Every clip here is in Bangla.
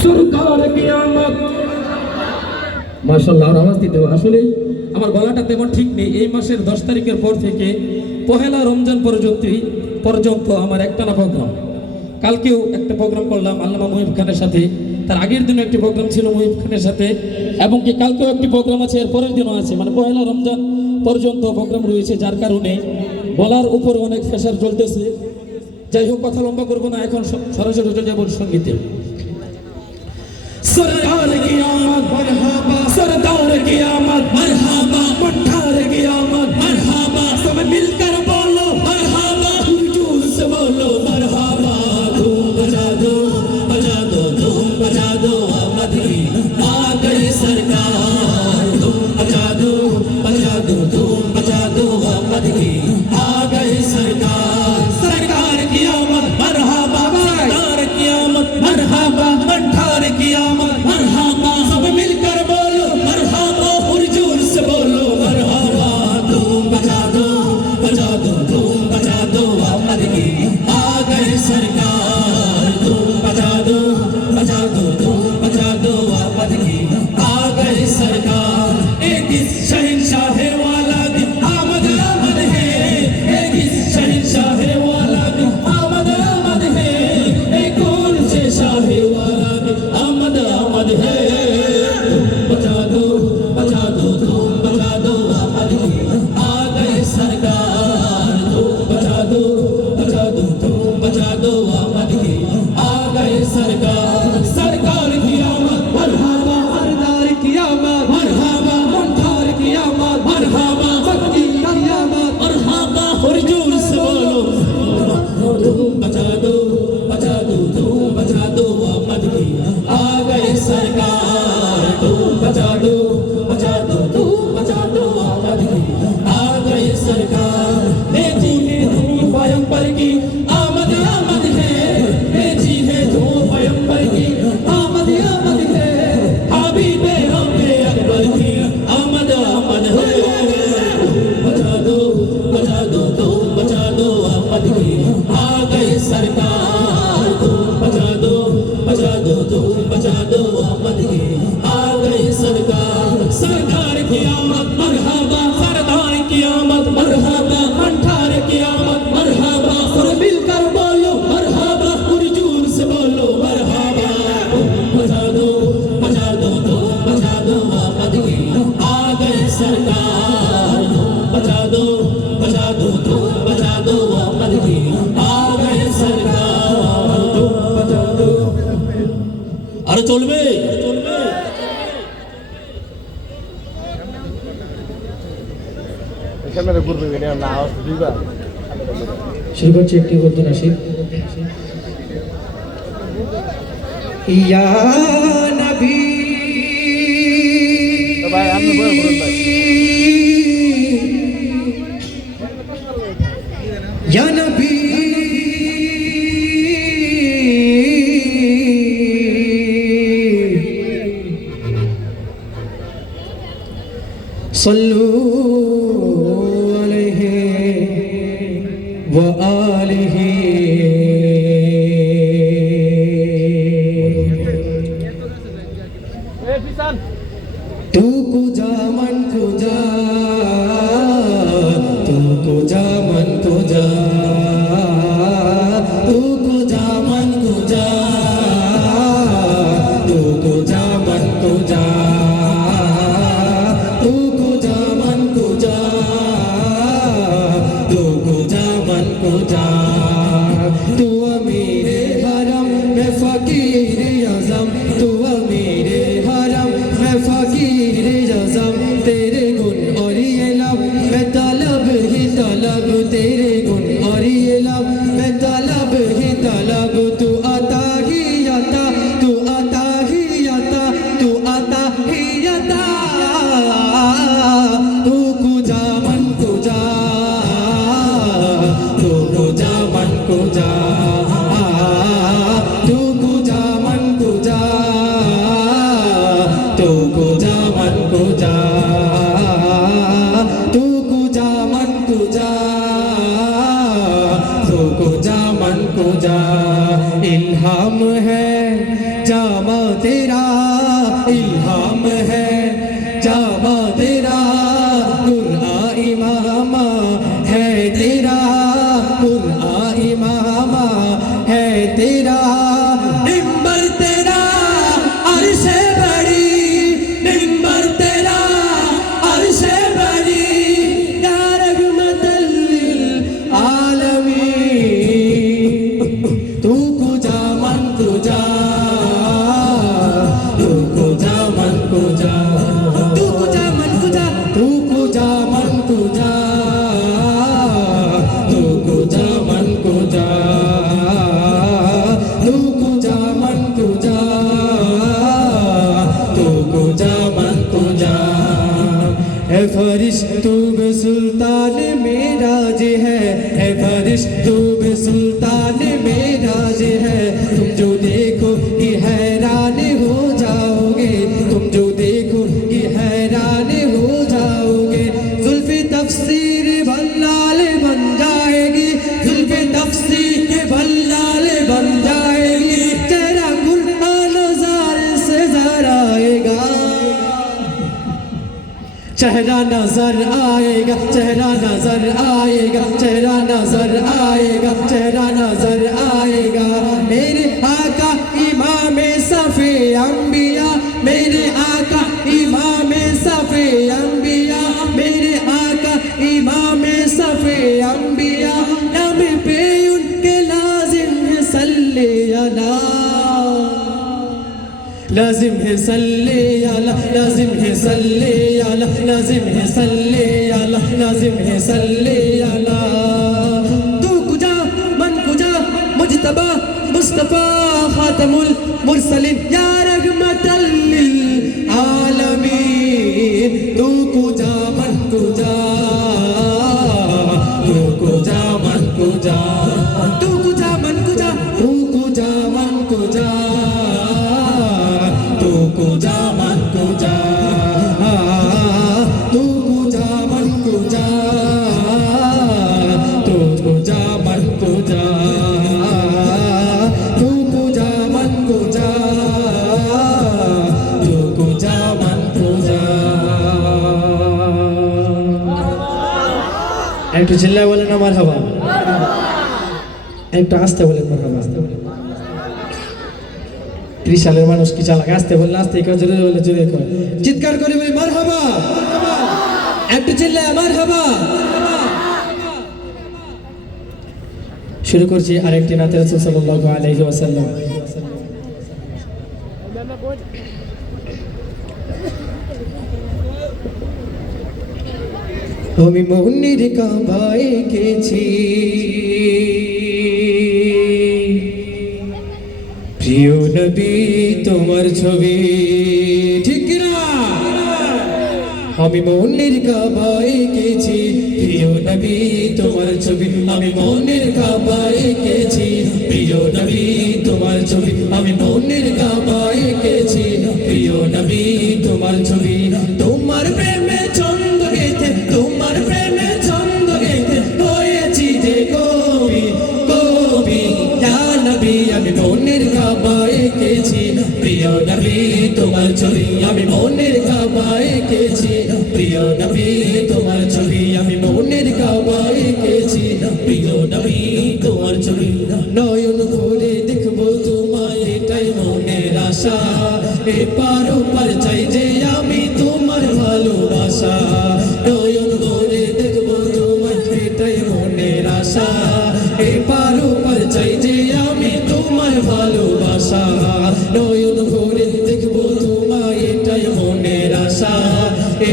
সরকার কিয়ামত। মাশাআল্লাহ, আর আওয়াজ দিতে হবে। আসলে আমার গলাটা তেমন ঠিক নেই। এই মাসের 10 তারিখের পর থেকে পহেলা রমজান পর্যন্ত আমার একটানা প্রোগ্রাম। কালকেও একটা প্রোগ্রাম করলাম আল্লামা মুহিব খানের সাথে, তার আগের দিনও একটি প্রোগ্রাম ছিল মুহিব খানের সাথে, এবং কি কালকেও একটি প্রোগ্রাম আছে, এর পরের দিনও আছে, মানে পহেলা রমজান পর্যন্ত প্রোগ্রাম রয়েছে, যার কারণে গলার উপর অনেক প্রেশার চলতেছে। যাই হোক, কথা লম্বা করবো না, এখন সরাসরি চলে যাবো সঙ্গীতে। सरदार की आमद मरहबा, सरदार की आमद मरहबा, पठार की आमद मरहबा, सब मिलकर बोलो मरहबा, हुजूर से बोलो मरहबा। धूम बजा दो धूम बजा दो, आमद की आ गई सरकार। धूम बजा दो धूम बजा दो, आमद की आ गई सरकार। सरकार की आमद मरहबा, सरदार की आमद मरहबा, पठार की आमद मरहबा, सब मिलकर बोलो मरहबा, हुजूर से बोलो मरहबा। धूम बजा दो धूम बजा दो, आमद की आ गई सरकार। धूम बजा दो धूम बजा दो, आमद की आ गई सरकार। एक इस शहंशाह वाला दिन आमद आमद है, एक इस शहंशाह वाला दिन आमद आमद है, एक कौन से शाह वाला दिन आमद आमद है। धूम बजा दो धूम बजा दो, आमद की आ गई सरकार। धूम बजा दो धूम बजा दो, आमद की आ गई सरकार। सरकार की आमद मरहबा, सरदार की आमद मरहबा, मंठार की आमद मरहबा, मक्की की आमद मरहबा, हुजूर से बोलो धूम बजा दो धूम बजा दो, आमद की आ गई सरकार। धूम बजा दो धूम बजा दो, आमद की आ गई सरकार। जी है धूम पैगंबर की आमद आमद है, जी है धूम पैगंबर की आमद आमद है, हबीबे रब्बे अकबर की आमद आमद है। धूम बजा दो धूम बजा दो, आमद की आ गई सरकार। धूम बजा दो धूम बजा दो, आमद की आ गई सरकार। सरकार की आमद मरहबा, सरदार की आमद मरहबा, मंठार की आमद मरहबा, सब मिलकर बोलो मरहबा, हुजूर से बोलो मरहबा। धूम बजा दो धूम बजा दो, आमद की आ गई सरकार। धूम बजा दो धूम बजा दो, आमद की आ गई सरकार। धूम बजा दो। আরে চলবে শুরু করছি একটি গদ্য নাসিদ। ইয়া নবী ভাই, আপনি বলে বলুন ভাই। ইয়া নবী صلوا عليه وآله तू कुजा मन कुजा, तू कुजा मन कुजा, तू कुजा मन कुजा, तू कुजा मन कुजा, तू कुजा मन कुजा। है, जामा तेरा इल्हाम है, जामा तेरा कुरान इमामा है, तेरा कुरान इमामा है, तेरा मिंबर तेरा अर्श बड़ी, मिंबर तेरा अर्श बड़ी, या रहमतल लिल आलमीन। तू कुजा मन कुजा, तू कुजा मन कुजा, तू कुजा मन कुजा, तू कुजा मन कुजा, तू कुजा मन कुजा, तू कुजा मन कुजा, तू कुजा मन कुजा। है फरिश्तू बे सुल्तान मेराज है फरिश्तू बे सुल्तान मेराज है। तुम जो देखो कि हैरान हो जाओगे, तुम जो देखो कि हैरान हो जाओगे। जुल्फ़े तफसीर भल्लाल बन जाएगी, जुल्फ़े तफसीर भल्लाल बन जाएगी। तेरा कुरान ज़ार से ज़र आएगा, चेहरा नजर आएगा, चेहरा नजर आएगा, चेहरा नजर आएगा, चेहरा नजर आएगा। मेरे आका इमाम सफ़े अंबिया, मेरे आका इमाम सफ़े अंबिया, मेरे आका इमाम सफ़े अंबिया। नाम पे उनके लाजिम है सल्ले अला, लाजिम है सल्ले अला, लाजिम है सल्ले अला, लाजिम है सल्ले अला, लाजिम है सल्ले अला। तू कुजा मन कुजा, मुजतबा मुस्तफा खातमुल मुरसलिन, या रहमतल लिल आलमीन। तू कुजा मन कुजा, तू कुजा मन कुजा, तू कुजा मन कुजा, तू कुजा मन कुजा, तू कुजा मन कुजा, तू कुजा मन कुजा, तू कुजा मन कुजा, तू कुजा मन कुजा, तू कुजा मन कुजा। একটু চিল্লায় বলেন না মারহাবা, একটু আস্তে বলেন মারহাবা। 30 সালের মানুষ কি চালাক, আস্তে বললে আস্তে কয়, জোরে বললে জোরে কয়। চিৎকার করে বলি মারহাবা, একটু চিল্লায় মারহাবা। শুরু করছি আরেকটি নাতে রাসূল সাল্লাল্লাহু আলাইহি ওয়াসাল্লাম। আমি মনির কাবায় গেছি, প্রিয় নবী তোমার ছবি, ঠিক না? আমি মনির কাবায় গেছি, প্রিয় নবী তোমার ছবি, আমি মনির কাবায় গেছি, প্রিয় নবী তোমার ছবি, আমি মনির কাবায় গেছি, প্রিয় নবী তোমার ছবি। তোমার প্রেমে ছন্দ গেতে, তোমার প্রেমে ছন্দ গেতে হয়েছি যে কবি, কবি। ইয়া নবী আমি মনির কাবায় গেছি, প্রিয় নবী তোমার ছবি, আমি মনির কাবায় গেছি, প্রিয় নবী তোমার ছবি, আমি মনির কাবায় গেছি, প্রিয় নবী তোমার ছবি। নয়ন ভরে দেখবো তোমায় এটাই মনের আশা, এপার ওপার চাই যে আমি তোমার ভালোবাসা। নয়ন ভরে দেখবো তোমায় এটাই মনের আশা, এপার ওপার চাই যে আমি তোমার ভালোবাসা। নয়ন ভরে দেখবো তোমায় এটাই মনের আশা,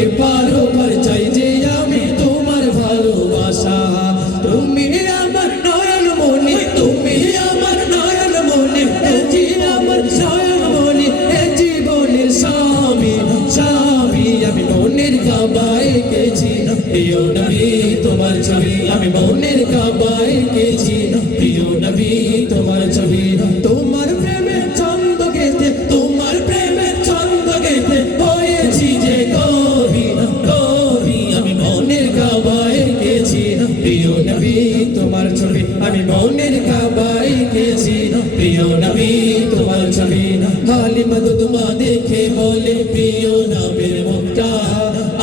এপার ওপার চাই যে আমি তোমার ভালোবাসা। তুমি আমার নয়ন মনি, তুমি আমার নয়ন মনি, এ আমার নয়ন মনি, এ জীবনের স্বামী, স্বামী। আমি মনের কাবায় গেছি, প্রিয় নবী তোমার ছবি, আমি মনের কাবায় গেছি, প্রিয় নবী তোমার ছবি। তোমার প্রেমে ছন্দ গেতে, হালিমা দুধমা দেখে বলে প্রিয় নবীর মুখটা,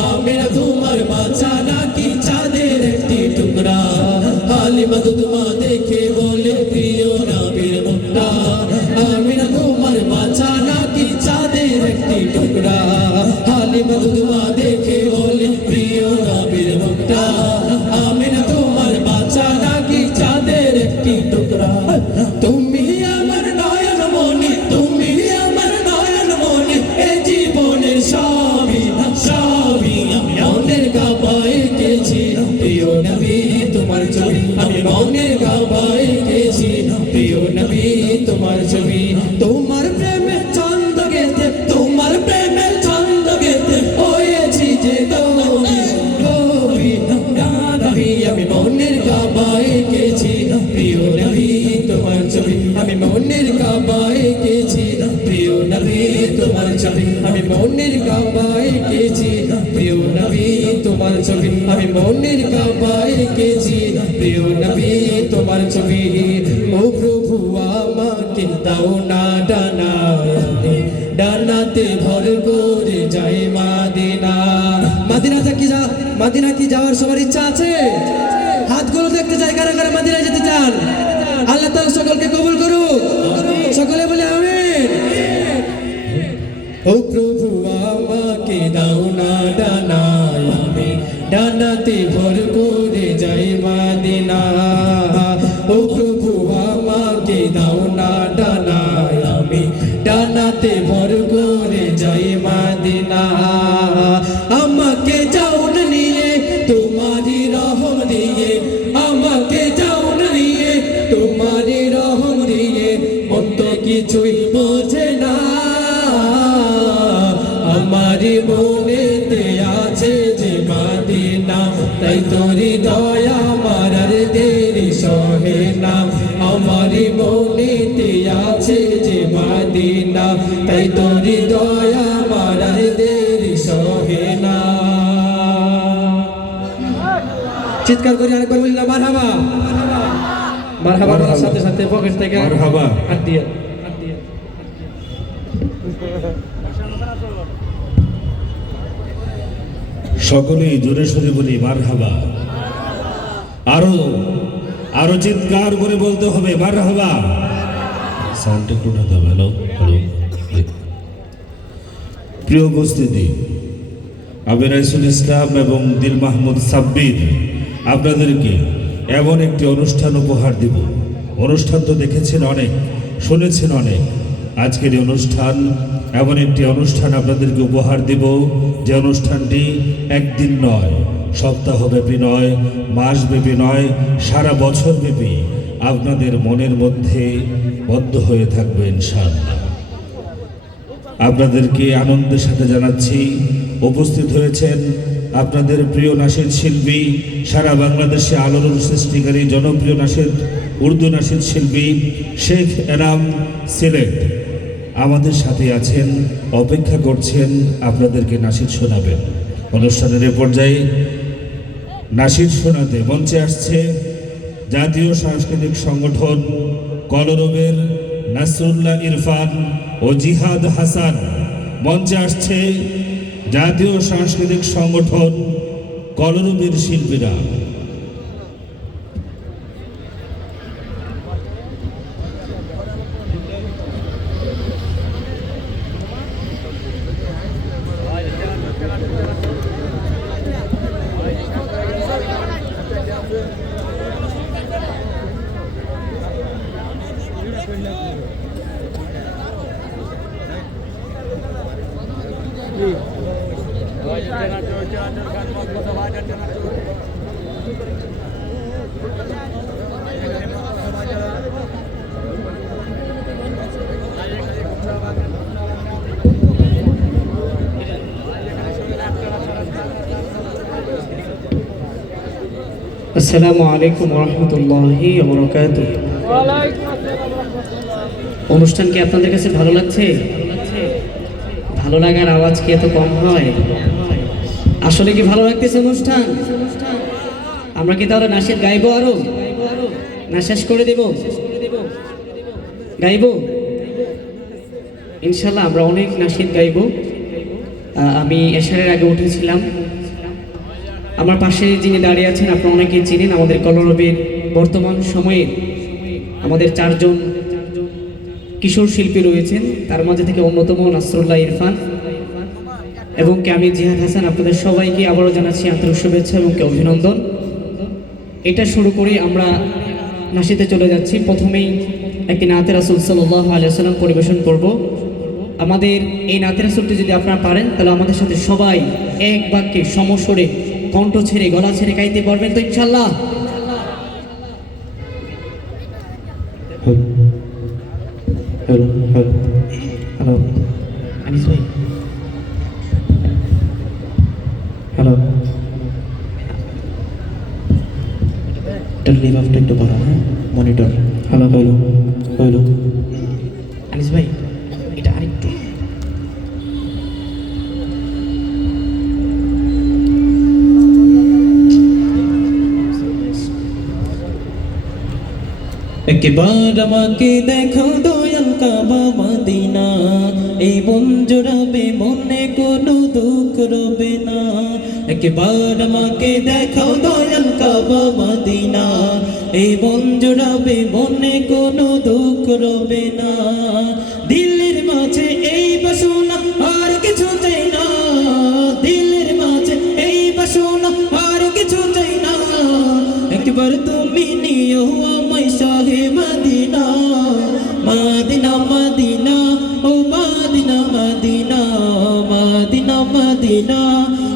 আমিনা তোমার বাঁচা নাকি চাঁদের একটি টুকরা। হালিমা দুধমা দেখে বলে প্রিয় নবীর মুখটা, আমিনা তোমার বাঁচা নাকি চাঁদের একটি টুকরা। হালিমা দুধমা দেখে বলে প্রিয় নবীর মুখটা, আমিনা তোমার বাঁচা নাকি চাঁদের একটি টুকরা। তুমি আমার নয়ন মনি, তুমি আমার নয়ন মনি, এ জীবনের সবই সবই আমি মনের কাবায় এঁকেছি প্রিয় নবী তোমার ছবি। আমি মনের কাবায় এঁকেছি প্রিয় নবী তোমার ছবি। তোমার প্রেমের ছন্দ গেতে, তোমার প্রেমের ছন্দ গেতে হয়েছি যে কবি কবি নবী। আমি মনের কাবায় এঁকেছি প্রিয় নবী তোমার ছবি। আমি মনের কাবায় এঁকেছি প্রিয় নবী তোমার ছবি। আমি মনের কাবায় এঁকেছি প্রিয় নবী তোমার ছবি। আমি মনের কাবায় এঁকেছি প্রিয় নবী তোমার ছবি। ও প্রভু আমাকে দাও না ডানাতে, ডানাতে ভর করে যাই মাদিনা। মাদিনা মাদিনা কি যাওয়ার সবার ইচ্ছা আছে? হাতগুলো দেখতে চাই কারা কারা মাদিনায় যেতে চান। আল্লাহ তাআলা সকলকে কবুল করুক, সকলে বলে আমিন। ও প্রভু আমাকে দাও না ডানায়, আমি ডানাতে ভর করে যাই মাদিনা। ও প্রভু আমাকে দাও না ডানায়, আমি ডানাতে ভর করে যাই মাদিনা। আমাকে যাও না নিয়ে তোমারি রহম দিয়ে, আমাকে যাও না নিয়ে তোমারি রহম দিয়ে, মন তো কিছুই বোঝে না। আমারি মনেতে আছে যে মাদিনা, তাই তোরি দয়া আমার আর দেরি সহে না। আমারি মনেতে আছে যে মাদিনা, তাই তোরি দয়া আমার আর দেরি সহে না। চিৎকার করে আরেকবার বলি না মারহাবা। মারহাবা বলার সাথে সাথে পকেট থেকে মারহাবা হাত দিয়ে সকলেই জোরে সোরে বলি মারহাবা। আরো আরো চিৎকার করে বলতে হবে মারহাবা। সাউন্ড একটু উঠাতে হবে। Hello hello. প্রিয় উপস্থিতি, আমি রাইসুল ইসলাম এবং দিল মাহমুদ সাব্বির আপনাদেরকে এমন একটি অনুষ্ঠান উপহার দিব। অনুষ্ঠান তো দেখেছেন অনেক, শুনেছেন অনেক। আজকের এই অনুষ্ঠান এমন একটি অনুষ্ঠান আপনাদেরকে উপহার দিব, যে অনুষ্ঠানটি একদিন নয়, সপ্তাহব্যাপী নয়, মাসব্যাপী নয়, সারা বছরব্যাপী আপনাদের মনের মধ্যে বদ্ধ হয়ে থাকবে ইনশাআল্লাহ। আপনাদেরকে আনন্দের সাথে জানাচ্ছি, উপস্থিত হয়েছেন আপনাদের প্রিয় নাশিদ শিল্পী, সারা বাংলাদেশে আলোড়ন সৃষ্টিকারী জনপ্রিয় নাশিদ উর্দু নাশিদ শিল্পী শেখ এনাম সিলেট আমাদের সাথে আছেন, অপেক্ষা করছেন আপনাদেরকে নাশিদ শোনাবেন। অনুষ্ঠানের এ পর্যায়ে নাশিদ শোনাতে মঞ্চে আসছে জাতীয় সাংস্কৃতিক সংগঠন কলরবের নাসরুল্লাহ ইরফান ও জিহাদ হাসান। মঞ্চে আসছে জাতীয় সাংস্কৃতিক সংগঠন কলরবের শিল্পীরা। আসসালামু আলাইকুম ওয়া রাহমাতুল্লাহি ওয়া বারাকাতুহু। অনুষ্ঠান কি আপনাদের কাছে ভালো লাগছে? ভালো লাগার আওয়াজ কি এত কম হয়? আসলে কি ভালো লাগতেছে অনুষ্ঠান? আমরা কি তাহলে নাশিদ গাইবো আরো, না শেষ করে দেব? গাইবো? ইনশাল্লাহ আমরা অনেক নাশিদ গাইব। আমি এশারের আগে উঠেছিলাম। আমার পাশে যিনি দাঁড়িয়ে আছেন আপনারা অনেকেই চিনেন, আমাদের কলরবের বর্তমান সময়ে আমাদের 4 জন কিশোর শিল্পী রয়েছেন, তার মাঝে থেকে অন্যতম নাসরুল্লাহ ইরফান এবং কে আমি জিহাদ হাসান। আপনাদের সবাইকে আবারও জানাচ্ছি আন্তরিক শুভেচ্ছা এবং কে অভিনন্দন। এটা শুরু করে আমরা নাশিদে চলে যাচ্ছি। প্রথমেই একটি নাতে রাসূল সাল্লাল্লাহু আলাইহি ওয়াসাল্লাম পরিবেশন করব। আমাদের এই নাতে রাসূলটি যদি আপনারা পারেন তাহলে আমাদের সাথে সবাই এক বাক্যে সমস্বরে কণ্ঠ ছেড়ে গলা ছেড়ে গাইতে পারবেন তো ইনশাআল্লাহ? হ্যালো হ্যালো হ্যালো আনিস ভাই, হ্যালো, লিভ আফটা একটু বাড়া, হ্যাঁ monitor. Hello hello hello Anis ভাই এটা আরেকটু একবার আমাকে দেখো দয়াল কাবা মদিনা, এই মন জোড়াবে মনে কোনো দুঃখ রবে না। একবার আমাকে দেখো দয়াল কাবা মদিনা, এই মন জোড়াবে মনে কোনো দুঃখ রবে না। দিলের মাঝে এই বাসনা আর কিছু চাই না, দিলের মাঝে এই বাসনা আর কিছু চাই না। একবার তুমি নিও আমায় শাহে মদিনা, মদিনা মদিনা ও মদিনা মদিনা, মদিনা মদিনা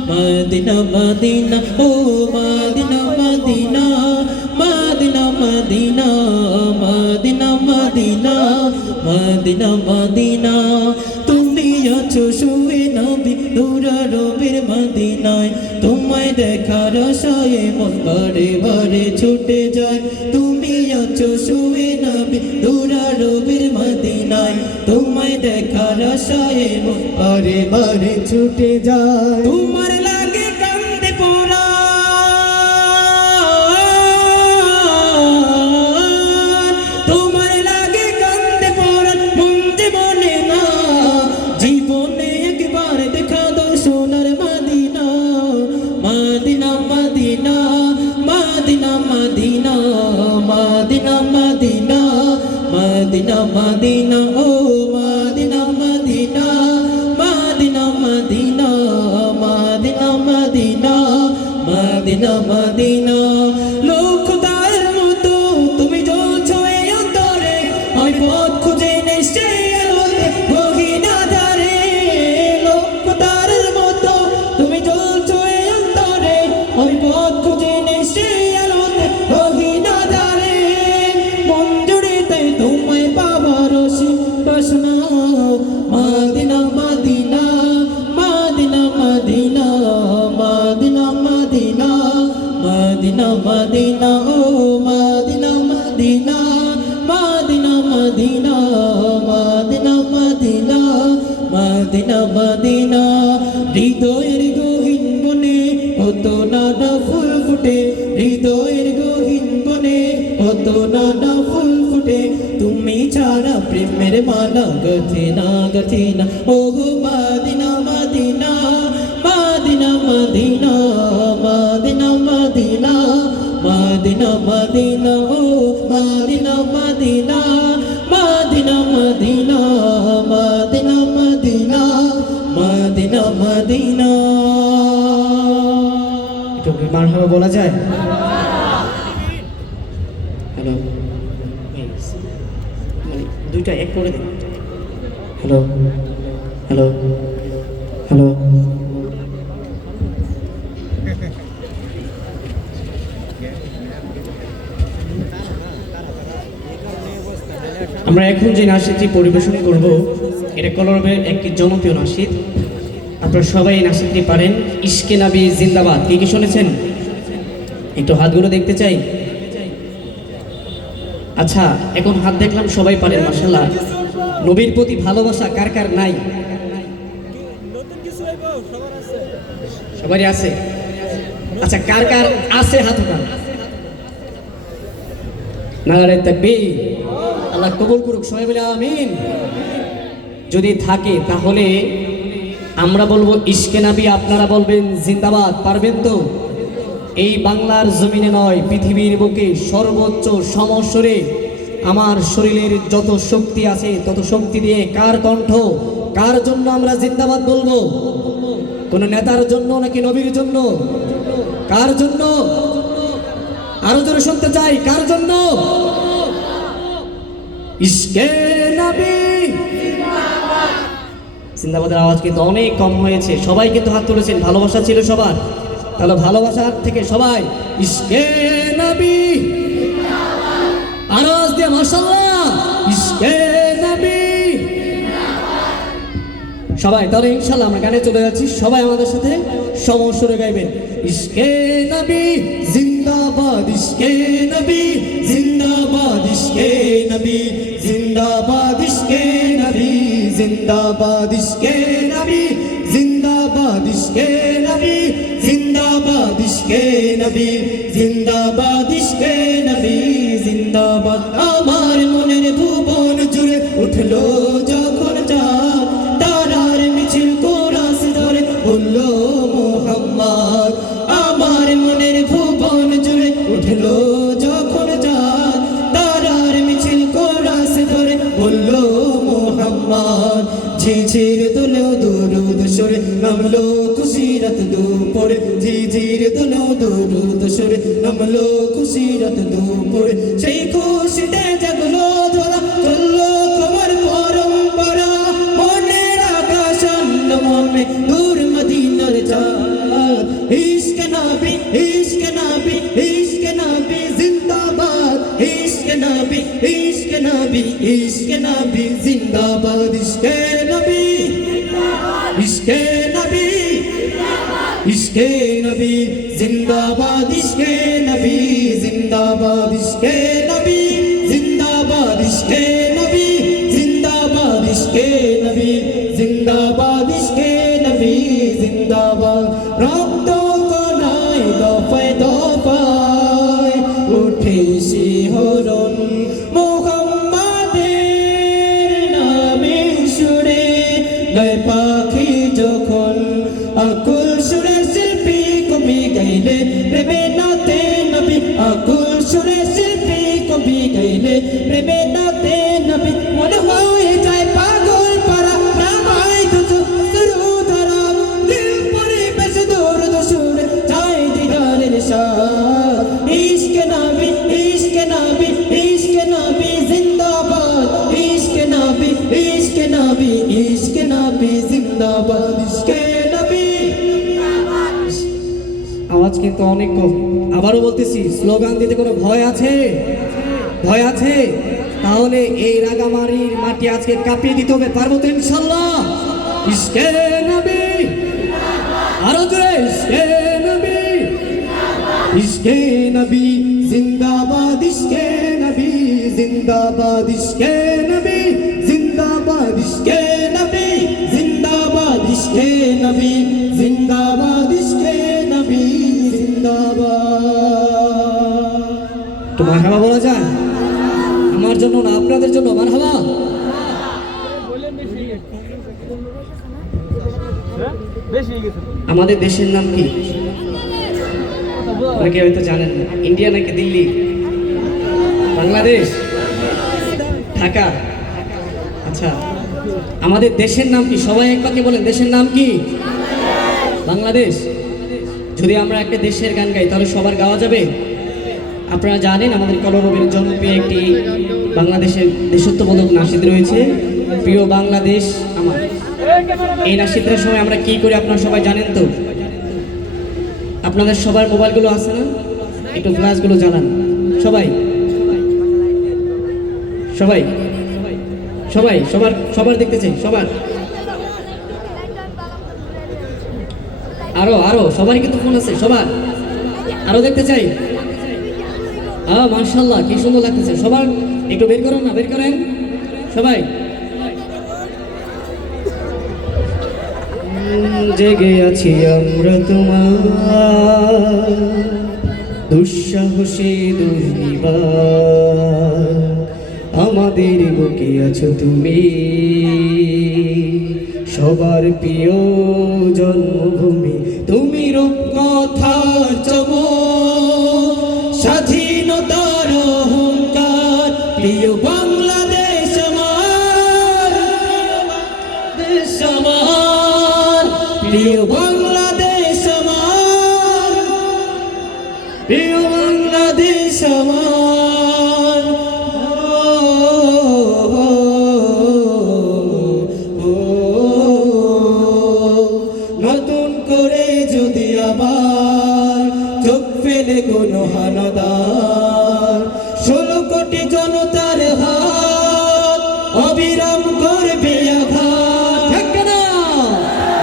মদিনা মদিনা ও মদিনা মদিনা, মদিনা মদিনা মদিনা মদিনা মদিনা মদিনা। তুমি আছো শুয়ে নবী দুরারবের মদিনায়, তোমায় দেখার আশায় মন বারে বারে ছুটে যায়। তুমি আছো শুয়ে নবী দুরারবের মদিনায়, তোমায় দেখার আশায় মন বারে বারে ছুটে যায়। তোমার লাগে কান্দে পড়া, তোমার লাগে কান্দে পড়া মন যে বলে না, জীবনে একবার দেখা দাও সোনার মদিনা, মদিনা মদিনা মদিনা মদিনা মদিনা মদিনা মদিনা মদিনা ও মদিনা মদিনা মদিনা মদিনা মদিনা মদিনা মদিনা মদিনা। লোক তার মতো তুমি জ্বলছো এই অন্তরে, আমি পথ খুঁজে নেই সেই আলোতে গহীনা ধারে। লোক তার মতো তুমি জ্বলছো এই অন্তরে, আমি পথ খুঁজে নেই সেই আলোতে গহীনা ধারে। মন জুড়ে তাই তোমায় পাবার বাসনা, মদিনা মদিনা মদিনা মদিনা মদিনা মদিনা মদিনা মদিনা ও মদিনা মদিনা মদিনা মদিনা মদিনা মদিনা মদিনা মদিনা। হৃদয়ের গহীন বনে কত নানা ফুল ফুটে, হৃদয়ের গহীন বনে কত নানা ফুল ফুটে, তুমি ছাড়া প্রেমের মালা গথে না গথে না। ও গো মদিনা মদিনা মদিনা মদিনা মদিনা মদিনা মদিনা মদিনা ও মদিনা মদিনা মদিনা মদিনা মদিনা মদিনা মদিনা মদিনা। একটু মারহাবা বলা যায়? হ্যালো, মানে দুইটা এক করে দিন। হ্যালো হ্যালো হ্যালো আমরা এখন যে নাশিদটি পরিবেশন করব এটা কলরবের একটি জনপ্রিয় নাশিদ। আপনারা সবাই এই নাশিদটি পারেন, ইশকে নবী জিন্দাবাদ। কে কি শুনেছেন? একটু হাতগুলো দেখতে চাই। আচ্ছা, এখন হাত দেখলাম সবাই পারেন, মাশাআল্লাহ। নবীর প্রতি ভালোবাসা কার কার নাই? সবারই আছে। আচ্ছা, কার কার আছে হাত উঠান। নারে তাকবীর, আল্লাহ কবুল করুক, সবাই বলে আমিন। যদি থাকে তাহলে আমরা বলবো ইশকে নবী, আপনারা বলবেন জিন্দাবাদ। পারবেন তো? এই বাংলার জমিনে নয়, পৃথিবীর বুকে সর্বোচ্চ সমস্বরে আমার শরীরের যত শক্তি আছে তত শক্তি দিয়ে কার কণ্ঠ, কার জন্য আমরা জিন্দাবাদ বলবো? কোন নেতার জন্য নাকি নবীর জন্য? কার জন্য? আরো জোরে শুনতে চাই, কার জন্য? ইশকে নবী জিন্দাবাদের আওয়াজ কিন্তু অনেক কম হয়েছে। সবাই কিন্তু হাত তুলেছেন, ভালোবাসা ছিল সবার। তাহলে ভালোবাসার থেকে সবাই ইশকে নবী আওয়াজ দিয়ে মাশাআল্লাহ, ইশকে নবী সবাই। তাহলে ইনশাআল্লাহ আমরা গানে চলে যাচ্ছি, সবাই আমাদের সাথে সমস্বরে গাইবেন ইশকে নবী জিন্দাবাদ, ইশকে নবী জিন্দাবাদ, ইশকে নবী জিন্দাবাদ, ইশকে নবী জিন্দাবাদ, ইশকে নবী জিন্দাবাদ, ইশকে নবী জিন্দাবাদ, ইশকে নবী জিন্দাবাদ, ইশকে নবী জিন্দাবাদ। আমার মনের ভুবন জুড়ে উঠলো যখন চাঁদ, তারার মিছিল কোরাস ধরে বলল মুহাম্মদ। আমার মনের ভুবন জুড়ে উঠলো যখন চাঁদ, তারার মিছিল কোরাস ধরে বলল মুহাম্মদ। ঝিঝির দোলেও দুরুদ সরে নামলো খুশিরাত দুপুরে, ঝিঝির দোলেও দুরুদ সরে নামলো খুশিরাত দুপুরে। সেই খুশিতে জাগলো ধরা, চললো কমর পরম্পরা, মনের আকাশ মনে দূর মদিনার চাঁদ। ইশকে নবী, ইশকে নবী, ইশকে নবী জিন্দাবাদ, ইশকে নবী, ইশকে নবী, ইশকে নবী জিন্দাবাদ, ইশকে নবী, ইশকে নবী, ইশকে নবী জিন্দাবাদ, ইশকে নবী জিন্দাবাদ, ইশকে নবী জিন্দাবাদ, ইশকে নবী জিন্দাবাদ, ইশকে নবী জিন্দাবাদ, ইশকে নবী জিন্দাবাদ। রক্ত কণায় দফায় দফায় উঠে শিহরণ, মুহাম্মাদের নামে সুরে গায় পাখি যখন, আকুল সুরে শিল্পী কবি গাইলে প্রেমে নাতে নবী, আকুল সুরে শিল্পী কবি গাইলে প্রেমে নাতে নবী। মনে হয়ে যায় পাগল পারা, প্রামায় দুজো শুরু ধরা, দিল পরিবেশ দৌড় সুরে চাই দিদারের সাথ। ইশকে নবী, ইশকে নবী, ইশকে নবী জিন্দাবাদ, ইশকে নবী, ইশকে নবী, ইশকে নবী জিন্দাবাদ, ইশকে নবী। আওয়াজ কিন্তু অনেক কম। আবারও বলতেছি, স্লোগান দিতে কোনো ভয় আছে? ভয় আছে? তাহলে এই রাগামারির মাটি আজকে কাঁপিয়ে দিতে হবে। পারবো তো ইনশাল্লাহ? ইশকে নবী আরো জোরে, ইশকে নবী, ইশকে নবী জিন্দাবাদ, ইশকে নবী জিন্দাবাদ, ইশকে নবী জিন্দাবাদ, ইশকে নবী জিন্দাবাদ, ইশকে নবী জিন্দাবাদ, ইশকে নবী জিন্দাবাদ। তো মারহাবা বলা যায়? আমার জন্য না, আপনাদের জন্য মারহাবা। আমাদের দেশের নাম কি অনেকে হয়তো জানেন না। ইন্ডিয়া নাকি দিল্লি? বাংলাদেশ? ঢাকা? আচ্ছা, আমাদের দেশের নাম কি? সবাই এক বাক্যে বলেন, দেশের নাম কি? বাংলাদেশ। যদি আমরা একটা দেশের গান গাই তাহলে সবার গাওয়া যাবে? আপনারা জানেন আমাদের কলরবের জনপ্রিয় একটি বাংলাদেশের দেশত্ববোধক নাশিদ রয়েছে, প্রিয় বাংলাদেশ আমার। এই নাশিদের সময় আমরা কি করি আপনারা সবাই জানেন তো? আপনাদের সবার মোবাইলগুলো আছে না? একটু ফ্ল্যাশগুলো জ্বালান সবাই, সবাই সবাই সবার সবার দেখতে চাই, সবার। আরো আরো সবারই কিন্তু ফোন আছে, সবার আরো দেখতে চাই। মাশাআল্লাহ, কি সুন্দর লাগতেছে। সবার একটু বের করুন না, বের করেন সবাই। জেগে আছি আমরা তোমার দুঃসাহসে দুর্নিবার, আমাদের বুকে আছো তুমি। সবার প্রিয় জন্মভূমি, তুমি রূপকথার চমক, স্বাধীনতার অহংকার, প্রিয় বাংলাদেশ আমার, দেশ আমার, প্রিয় বাংলাদেশ আমার, প্রিয় বাংলাদেশ আমার। নতুন করে যদি আবার চোখ ফেলে কোনো হানাদার, 16 কোটি জনতার হাত অবিরাম করবে আঘাত, ঠিক না?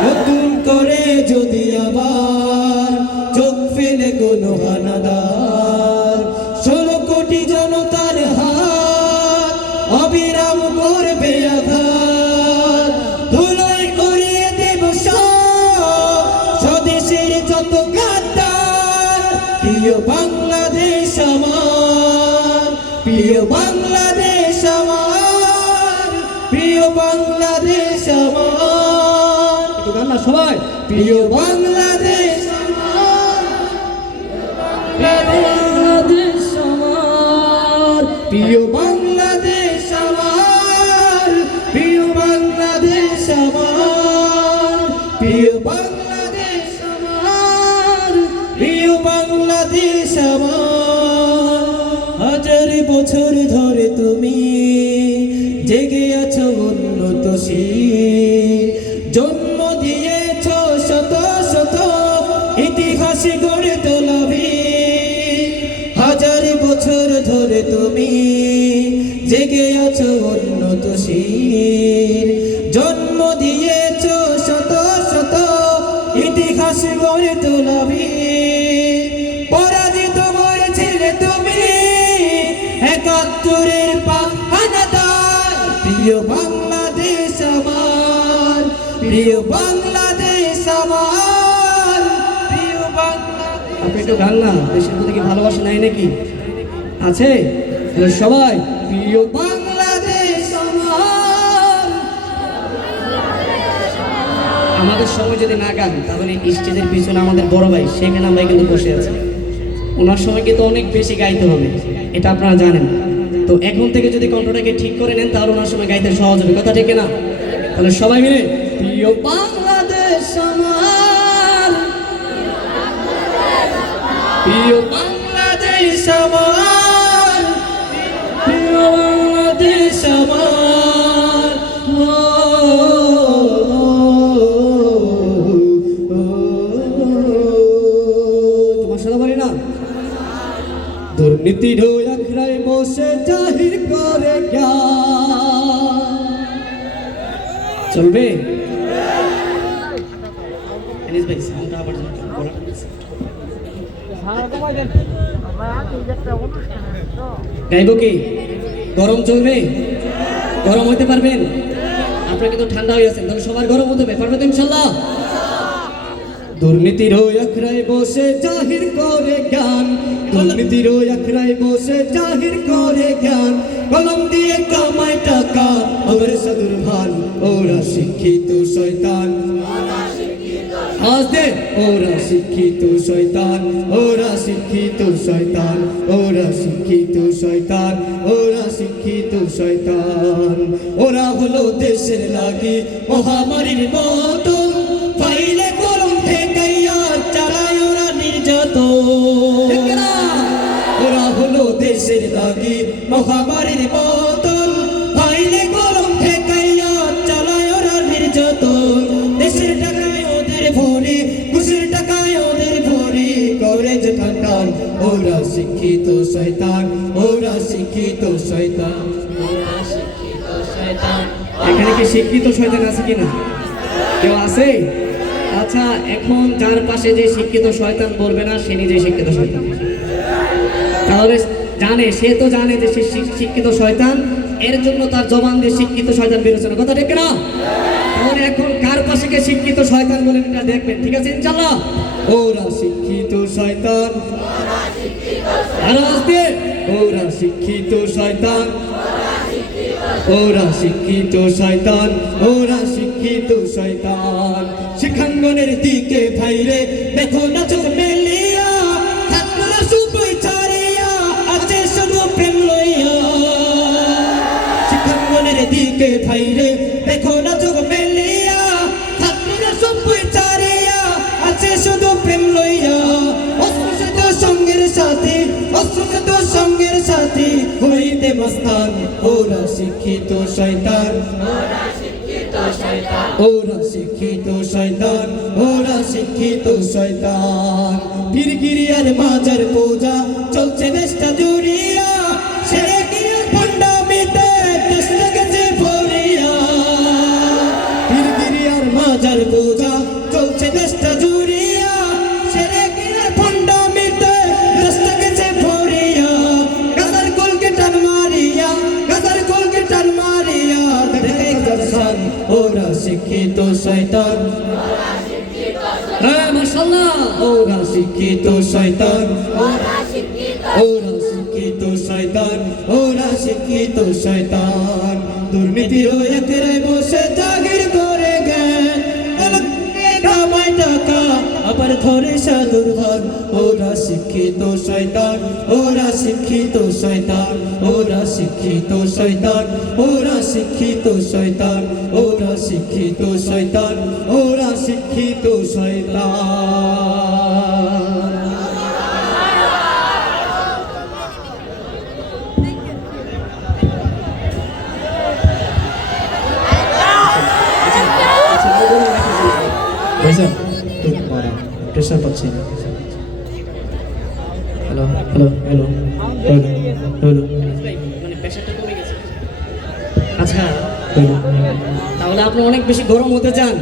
নতুন করে যদি আবার চোখ ফেলে কোনো হানাদার, 16 কোটি জনতার হাত অবিরাম করবে আঘাত, ধুলোয় উড়িয়ে দেব সব স্বদেশের যত গাদ্দার। প্রিয় বাংলাদেশ আমার, প্রিয় বাংলাদেশ আমার, প্রিয় বাংলাদেশ আমার। একটু গান না সবাই, প্রিয় বাংলাদেশ আমার, বাংলাদেশ আমার, প্রিয় বাংলাদেশ আমার, প্রিয় বাংলাদেশ আমার, প্রিয় বাংলাদেশ আমার, প্রিয় বাংলাদেশ আমার। হাজার বছর ধরে তুমি জেগে আছো উন্নতশীল, জন্ম দিয়েছ শত শত ইতিহাস গড়ে তোলাবি। হাজার বছর ধরে তুমি জেগে আছো উন্নতশীল, জন্ম দিয়েছ শত শত ইতিহাস গড়ে তোলাবি। পরাজিত করেছিলে তুমি 71-এর পাক হানাদার। প্রিয় বাংলাদেশ আমার, প্রিয় বাংলাদেশ আমার, প্রিয় বাংলাদেশ। আপনি একটু গান না, দেশের প্রতি কি ভালোবাসা নাই নাকি? আছে? তাহলে সবাই প্রিয় বাংলাদেশ আমার। আমাদের সময় যদি না গান, তাহলে স্টেজের পিছনে আমাদের বড় ভাই শেখ এনাম ভাই কিন্তু বসে আছে, ওনার সময় কিন্তু অনেক বেশি গাইতে হবে, এটা আপনারা জানেন। তো এখন থেকে যদি কণ্ঠটাকে ঠিক করে নেন, তাহলে ওনার সময় গাইতে সহজ হবে, কথা ঠিক না? তাহলে সবাই মিলে প্রিয় বাংলাদেশ আমার, প্রিয় বাংলাদেশ আমার, প্রিয় বাংলাদেশ আমার। তোমার সাথে পারি না? দুর্নীতির আখড়ায় বসে জাহির করে জ্ঞান চলবে। এনিস ভাই সাউন্ডটা আবার বলা গাইব কি? গরম চলবে? গরম হইতে পারবেন? আপনারা কিন্তু ঠান্ডা হয়ে আছেন, তাহলে সবার গরম হতে হবে, পারবে তো ইনশাল্লাহ? দুর্নীতির আখড়ায় বসে জাহির করে জ্ঞান, দুর্নীতির আখড়ায় বসে জাহির করে জ্ঞান, কলম দিয়ে কামায় টাকা আবার সাধুর ভান, ওরা শিক্ষিত শয়তান। আজ ওরা শিক্ষিত শয়তান, ওরা শিক্ষিত শয়তান, ওরা শিক্ষিত শয়তান, ওরা শিক্ষিত শয়তান। ওরা হলো দেশের লাগি মহামারীর মতো, ফাইলে কলম ঠেকাইয়া চালায় ওরা নির্যাতন। ওরা হলো দেশের লাগি মহামারীর মতো, ফাইলে কলম ঠেকাইয়া চালায় ওরা নির্যাতন। দেশের টাকায় ওদের ভরি, ঘুষের টাকায় ওদের ভরি, করে যে টান। ওরা শিক্ষিত শয়তান, ওরা শিক্ষিত শয়তান, ওরা শিক্ষিত শয়তান। এখানে কি শিক্ষিত শয়তান আছে কিনা? কেউ আছে? আচ্ছা, এখন যার পাশে যে শিক্ষিত শয়তান বলবে না, সে নিজে শিক্ষিত শয়তান। তাহলে জানে, সে তো জানে যে সে শিক্ষিত শয়তান, এর জন্য তার জবান দিয়ে শিক্ষিত শয়তান বেরোচ্ছে না, কথা ঠিক না? তাহলে এখন কার পাশে কে শিক্ষিত শয়তান বলেন এটা দেখবেন, ঠিক আছে ইনশাআল্লাহ? ওরা শিক্ষিত শয়তান, আর আসতে ওরা শিক্ষিত শয়তান, ওরা শিক্ষিত শয়তান, ওরা শিক্ষিত শয়তান। শিক্ষাঙ্গনের দিকে ভাইরে দেখো না চোখ মেলিয়া, ছাত্ররা শুধুই ছাড়িয়া আছে শুধু প্রেম লইয়া। শিক্ষাঙ্গনের দিকে ভাইরে দেখো না চোখ মেলিয়া, ছাত্ররা শুধুই ছাড়িয়া আছে শুধু প্রেম লইয়া। অস্ত্রশত সঙ্গের সাথে, অস্ত্রশত সঙ্গের সাথে হইতে মস্তান। ওরা শিক্ষিত শয়তান, ওরা শিক্ষিত শয়তান, ওরা শিক্ষিত শয়তান, ওরা শিক্ষিত শয়তান। পীরগিরিয়ার মাজার পূজা চলছে দেশটা জুড়িয়া, সেরে গিয়ে ভণ্ডামিতে দেশ লেগেছে ভরিয়া। পীরগিরিয়ার মাজার পূজা চলছে দেশটা জুড়িয়া, সেরে গিয়ে ভণ্ডামিতে দেশ লেগেছে ভরিয়া। গাজার কলকে টান মারিয়া, গাজার কলকে টান মারিয়া দেখে দর্শন। ওরা শিক্ষিত শয়তান, হ্যাঁ মাশাআল্লাহ। ওরা শিক্ষিত শয়তান, ওরা শিক্ষিত শয়তান, ওরা শিক্ষিত শয়তান। দুর্নীতির একরাই বসে জাগির করে জ্ঞান, কামায় টাকা আবার ধরে সাধুর ভান। ওরা শিক্ষিত শয়তান, ওরা শিক্ষিত শয়তান, ওরা শিক্ষিত শয়তান, ওরা শিক্ষিত শয়তান, ওরা শিক্ষিত শয়তান, ওরা শিক্ষিত শয়তান। ভাইজান প্রেশার পাচ্ছি। Hello hello hello hello hello, মানে প্রেশারটা কমে গেছে। আচ্ছা তাহলে আপনি অনেক বেশি গরম হতে চান?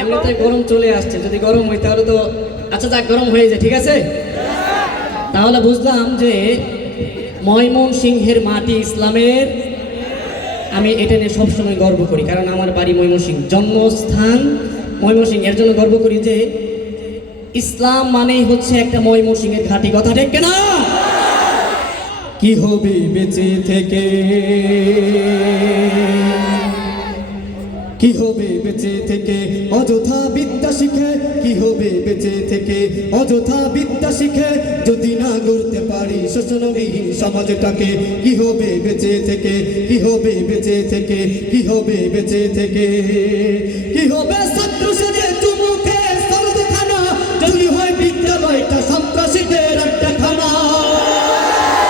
এমনিতে গরম চলে আসছে, যদি গরম হয় তাহলে তো আচ্ছা যাক গরম হয়ে যায়, ঠিক আছে। তাহলে বুঝলাম যে ময়মনসিংহের মাটি ইসলামের, আমি এটা নিয়ে সবসময় গর্ব করি, কারণ আমার বাড়ি ময়মনসিংহ, জন্মস্থান ময়মনসিংহ। এর জন্য গর্ব করি যে ইসলাম মানেই হচ্ছে একটা ময়মনসিংহের ঘাঁটি, কথা ঠিক কিনা? কি হবে বেঁচে থেকে, কি হবে বেঁচে থেকে অযথা বিদ্যা শিখে, কি হবে বেঁচে থেকে অযথা বিদ্যা শিখে যদি না গড়তে পারি শোষণবিহীন সমাজটাকে। কি হবে বেঁচে থেকে, কি হবে বেঁচে থেকে, কি হবে বেঁচে থেকে। কি হবে ছাত্র সেজে চুমুকে সরদখানা, যদি হয় বিদ্যালয়টা সন্ত্রাসীদের একটা খানা।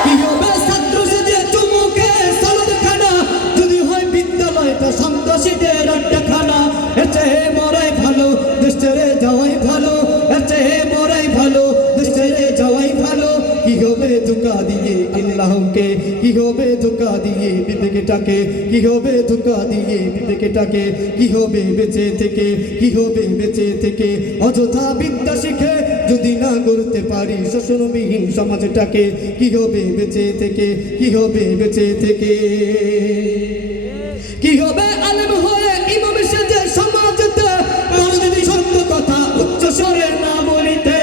কি হবে ছাত্র সেজে চুমুকে সরদখানা, যদি হয় বিদ্যালয়টা সন্ত্রাসীদের একটা খানা। এর চেয়ে মরাই ভালো, দেশ ছেড়ে যাওয়াই ভালো, এর চেয়ে মরাই ভালো, দেশ ছেড়ে যাওয়াই ভালো। কি হবে ধোঁকা দিয়ে আল্লাহকে, কি হবে ধোঁকা দিয়ে বিবেকটাকে, কি হবে ধোঁকা দিয়ে বিবেকটাকে। কি হবে বেঁচে থেকে, কি হবে বেঁচে থেকে অযথা বিদ্যা শিখে যদি না গড়তে পারি শোষণবিহীন সমাজটাকে। কি হবে বেঁচে থেকে, কি হবে বেঁচে থেকে। কি হবে আলেম হয়ে ইমাম সেজে সমাজতে, কারো যদি সত্য কথা উচ্চ স্বরে না বলিতে।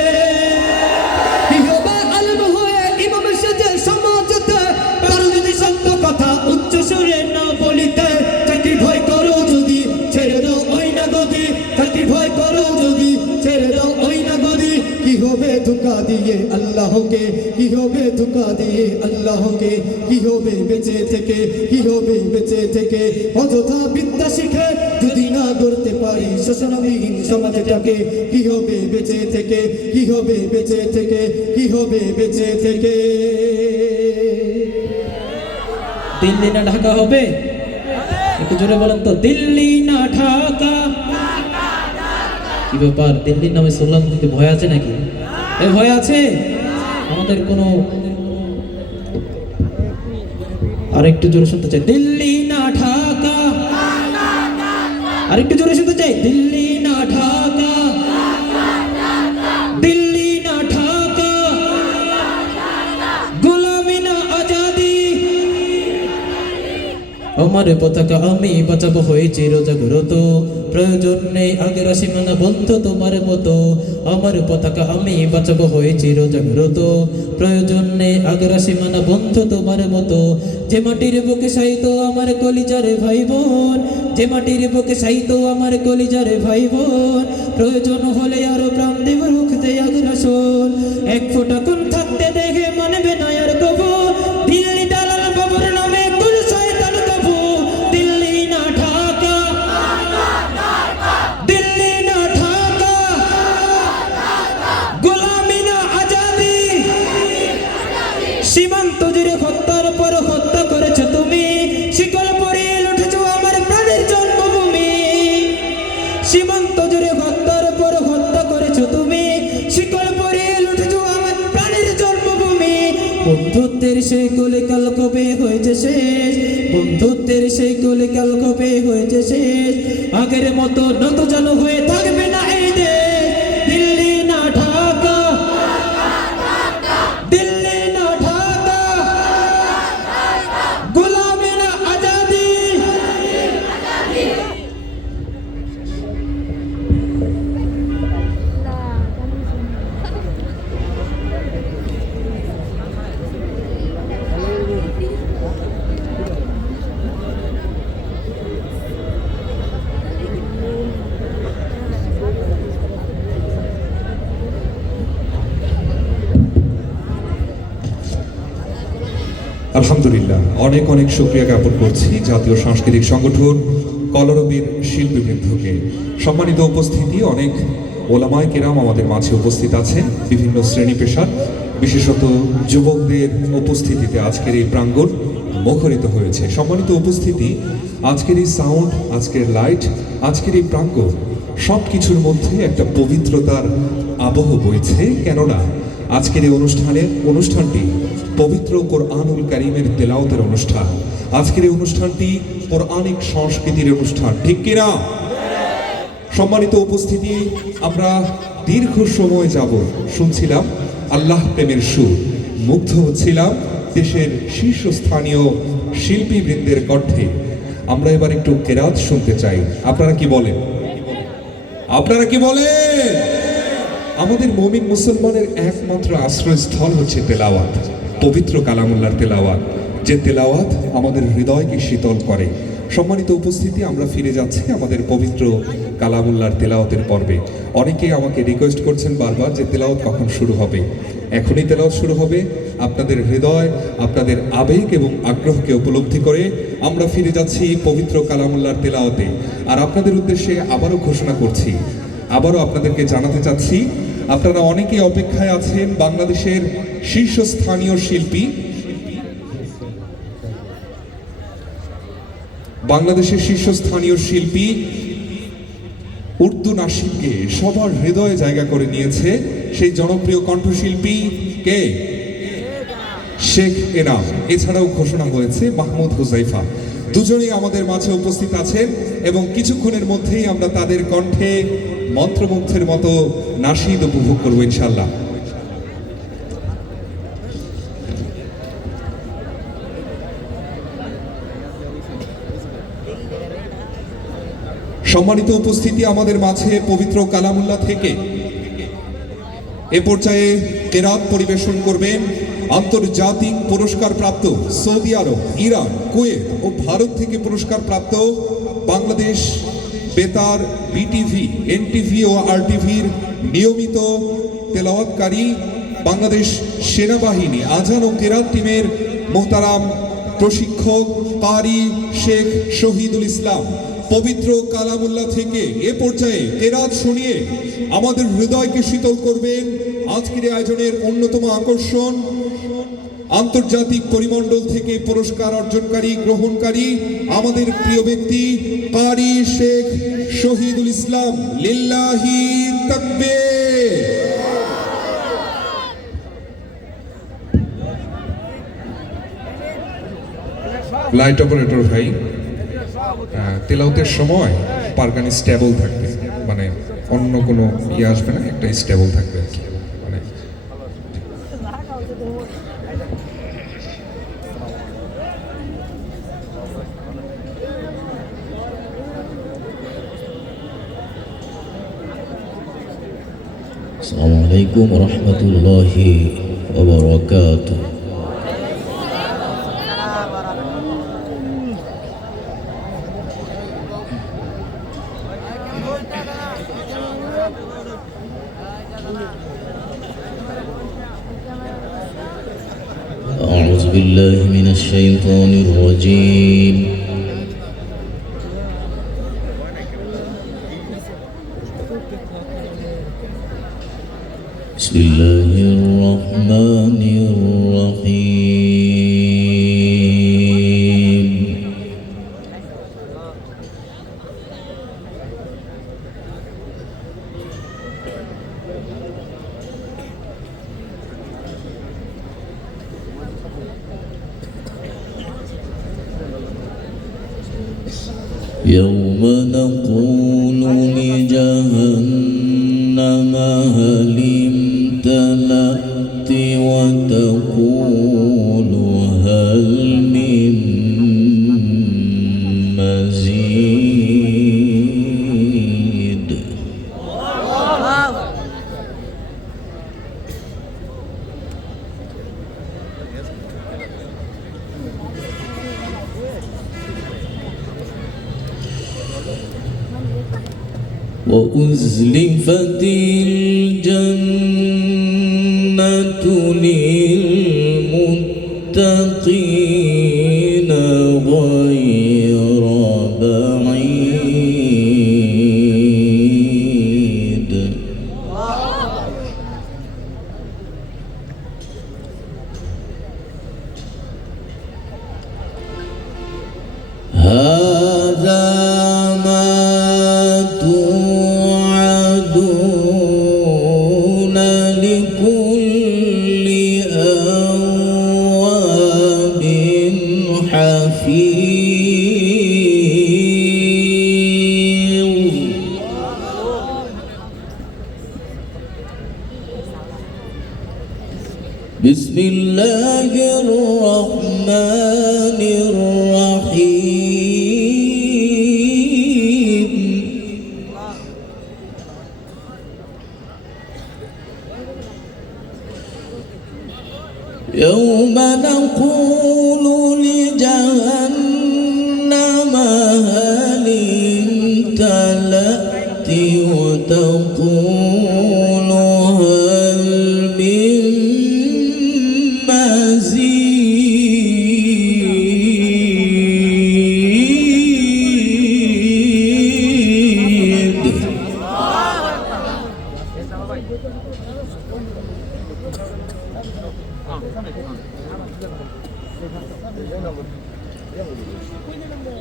কি হবে আলেম হয়ে ইমাম সেজে সমাজতে, কারো যদি সত্য কথা উচ্চ স্বরে না বলিতে। চাকরি ভয় করো যদি ছেড়ে দাও ওই না গদি, চাকরি ভয় করো যদি ছেড়ে দাও ওই না গদি। কি হবে ধোঁকা দিয়ে আল্লাহকে, কি হবে ধোঁকা দিয়ে আল্লাহকে। কি হবে বেঁচে থেকে, কি হবে বেঁচে থেকে অযথা বিদ্যা শিখে যদি না গড়তে পারি শোষণবিহীন সমাজটাকে। কি হবে বেঁচে থেকে, কি হবে বেঁচে থেকে, কি হবে বেঁচে থেকে। দিল্লি না ঢাকা হবে? একটু জোরে বলেন তো, দিল্লি না ঢাকা। কি ব্যাপার, দিল্লির নামে শুনলাম কিন্তু ভয় আছে নাকি? এ ভয় আছে? আমাদের কোনো আরেকটু জোরে শুনতে চাই, দিল্লি না ঢাকা। আরেকটু জোরে শুনতে চাই, দিল্লি না ঢাকা, দিল্লি না ঢাকা। গোলামি না আজাদি। ও আমার পতাকা আমি বাঁচাবো হয়ে চিরজাগ্রত, প্রয়োজন নেই আগের সীমানা বন্ধু তোমার মতো। আমার পতাকা আমি বাঁচাবো হয়ে চিরজাগ্রত, প্রয়োজন নেই আগের সীমানা বন্ধু তোমার মতো। যে মাটির বুকে সাইতো আমার কলিজারে ভাই বোন, যে মাটির বুকে সাইতো আমার কলিজারে ভাই বোন, প্রয়োজন হলে আরো প্রাণ দেব রুখতে আগ্রাসন। এক ফোঁটা কোন থাকতে দেখে মানবে না আর কবু, দিল্লি দালাল বাবুর নামে কোন শয়তান কবু। দিল্লি না ঢাকা, দিল্লি না ঢাকা, গোলামি না আজাদি। সীমান্ত জুড়ে হত্যার পর হত্যা করেছো তুমি, শিকল পরিয়ে লুটেছো আমার প্রাণের জন্মভূমি। সীমান্ত জুড়ে হত্যার পর হত্যা করেছো তুমি, শিকল পরিয়ে লুটেছো আমার প্রাণের জন্মভূমি। বন্ধুত্বের সেই কোলে কাল কবে হয়েছে শেষ, বন্ধুত্বের সেই কোলে কাল কবে হয়েছে শেষ। আগের মতো নত যেন হয়ে থাকবে না এই দেশ। দিল্লি না ঢাকা, দিল্লি না ঢাকা, গোলামি না আজাদি। আলহামদুলিল্লাহ, অনেক অনেক শুকরিয়া জ্ঞাপন করছি জাতীয় সাংস্কৃতিক সংগঠন কলরবের শিল্পীবৃন্দকে। সম্মানিত উপস্থিতি, অনেক ওলামায়ে কেরাম আমাদের মাঝে উপস্থিত আছেন বিভিন্ন শ্রেণী পেশার, বিশেষত যুবকদের উপস্থিতিতে আজকের এই প্রাঙ্গণ মুখরিত হয়েছে। সম্মানিত উপস্থিতি, আজকের এই সাউন্ড, আজকের লাইট, আজকের এই প্রাঙ্গণ সব কিছুর মধ্যে একটা পবিত্রতার আবহ বইছে। কেননা আজকের এই অনুষ্ঠানটি পবিত্র কোরআনুল কারীমের তেলাওয়াতের অনুষ্ঠান। আজকের এই অনুষ্ঠানটি কোরআনিক সংস্কৃতির অনুষ্ঠান, ঠিক কিনা? সম্মানিত উপস্থিতি, আমরা দীর্ঘ সময় যাব শুনছিলাম আল্লাহ প্রেমের সুর, মুগ্ধ হচ্ছিলাম দেশের শীর্ষস্থানীয় শিল্পীবৃন্দের কণ্ঠে। আমরা এবার একটু কেরাত শুনতে চাই। আপনারা কি বলেন? আপনারা কি বলেন? আমাদের মুমিন মুসলমানের একমাত্র আশ্রয়স্থল হচ্ছে তেলাওয়াত, পবিত্র কালামুল্লাহর তেলাওয়াত, যে তেলাওয়াত আমাদের হৃদয়কে শীতল করে। সম্মানিত উপস্থিতি, আমরা ফিরে যাচ্ছি আমাদের পবিত্র কালামুল্লাহর তেলাওয়াতের পর্বে। অনেকেই আমাকে রিকোয়েস্ট করছেন বারবার যে তেলাওয়াত কখন শুরু হবে। এখনই তেলাওয়াত শুরু হবে। আপনাদের হৃদয়, আপনাদের আবেগ এবং আগ্রহকে উপলব্ধি করে আমরা ফিরে যাচ্ছি পবিত্র কালামুল্লাহর তেলাওয়াতে। আর আপনাদের উদ্দেশ্যে আবারও ঘোষণা করছি, আবারও আপনাদেরকে জানাতে চাচ্ছি, আপনারা অনেকেই অপেক্ষায় আছেন বাংলাদেশের শীর্ষস্থানীয় শিল্পী, বাংলাদেশের শীর্ষস্থানীয় শিল্পী উর্দু নাসিবকে সবার হৃদয়ে জায়গা করে নিয়েছে সেই জনপ্রিয় কণ্ঠশিল্পী কে? শেখ এনাম। এছাড়াও ঘোষণা হয়েছে মাহমুদ হুজাইফা। দুজনেই আমাদের মাঝে উপস্থিত আছেন এবং কিছুক্ষণের মধ্যেই আমরা তাদের কণ্ঠে মন্ত্রমুগ্ধের মতো নাশিদ উপভোগ করব ইনশাআল্লাহ। সম্মানিত উপস্থিতি, আমাদের মাঝে পবিত্র কালামুল্লাহ থেকে এ পর্যায়ে কেরাত পরিবেশন করবেন আন্তর্জাতিক পুরস্কার প্রাপ্ত, সৌদি আরব, ইরান, কুয়েত ও ভারত থেকে পুরস্কার প্রাপ্ত, বাংলাদেশ বেতার, বিটিভি, এনটিভি ও আরটিভির নিয়মিত তেলাওয়াতকারী, বাংলাদেশ সেনাবাহিনী আজান ও কেরাত টিমের মোহতারাম প্রশিক্ষক কারি শেখ শহীদুল ইসলাম পবিত্র কালামুল্লাহ থেকে এ পর্যায়ে কেরাত শুনিয়ে আমাদের হৃদয়কে শীতল করবেন। আজকের আয়োজনের অন্যতম আকর্ষণ, আন্তর্জাতিক পরিমণ্ডল থেকে পুরস্কার অর্জনকারী, গ্রহণকারী আমাদের প্রিয় ব্যক্তি কারি শেখ শহীদুল ইসলাম। লিল্লাহি তাকবীর। লাইট অপারেটর ভাই, তেলাওতের সময় পারগানি স্টেবল থাকবে, মানে অন্য কোনো ইয়ে আসবে না, একটা স্টেবল থাকবে আর কি। মানে السلام عليكم ورحمة الله وبركاته. أعوذ بالله من الشيطان الرجيم. بسم الله الرحمن الرحيم. يوم نقول لجهنم هل امتلأت وتقول هل من مزيد. وأزلفت الجنة للمتقين غير بعيد. هذا ما توعدون لكل أواب حفيظ. بسم الله الرحمن الرحيم. يوم نقول لجهنم هل امتلأت وتقول هل من مزيد.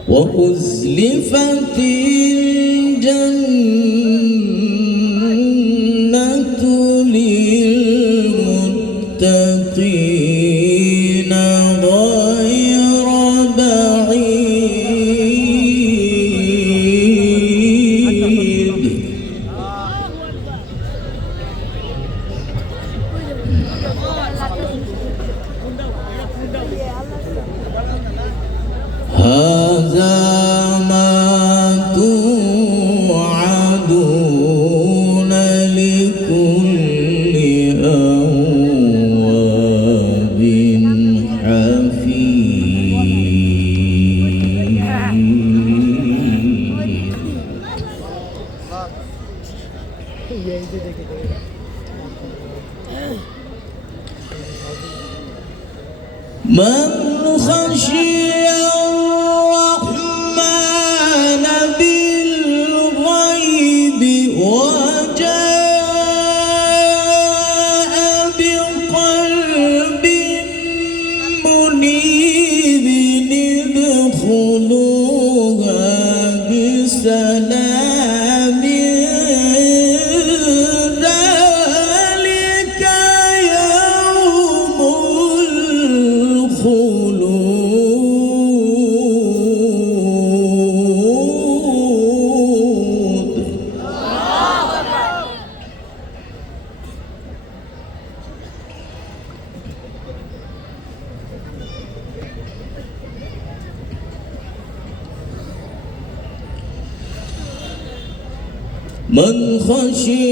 وأزلفت الجنة للمتقين غير بعيد. هذا ما توعدون لكل أواب حفيظ. من خشي الرحمن بالغيب وجاء بقلب منيب ادخلوها بسلام ذلك يوم الخلود. من خشي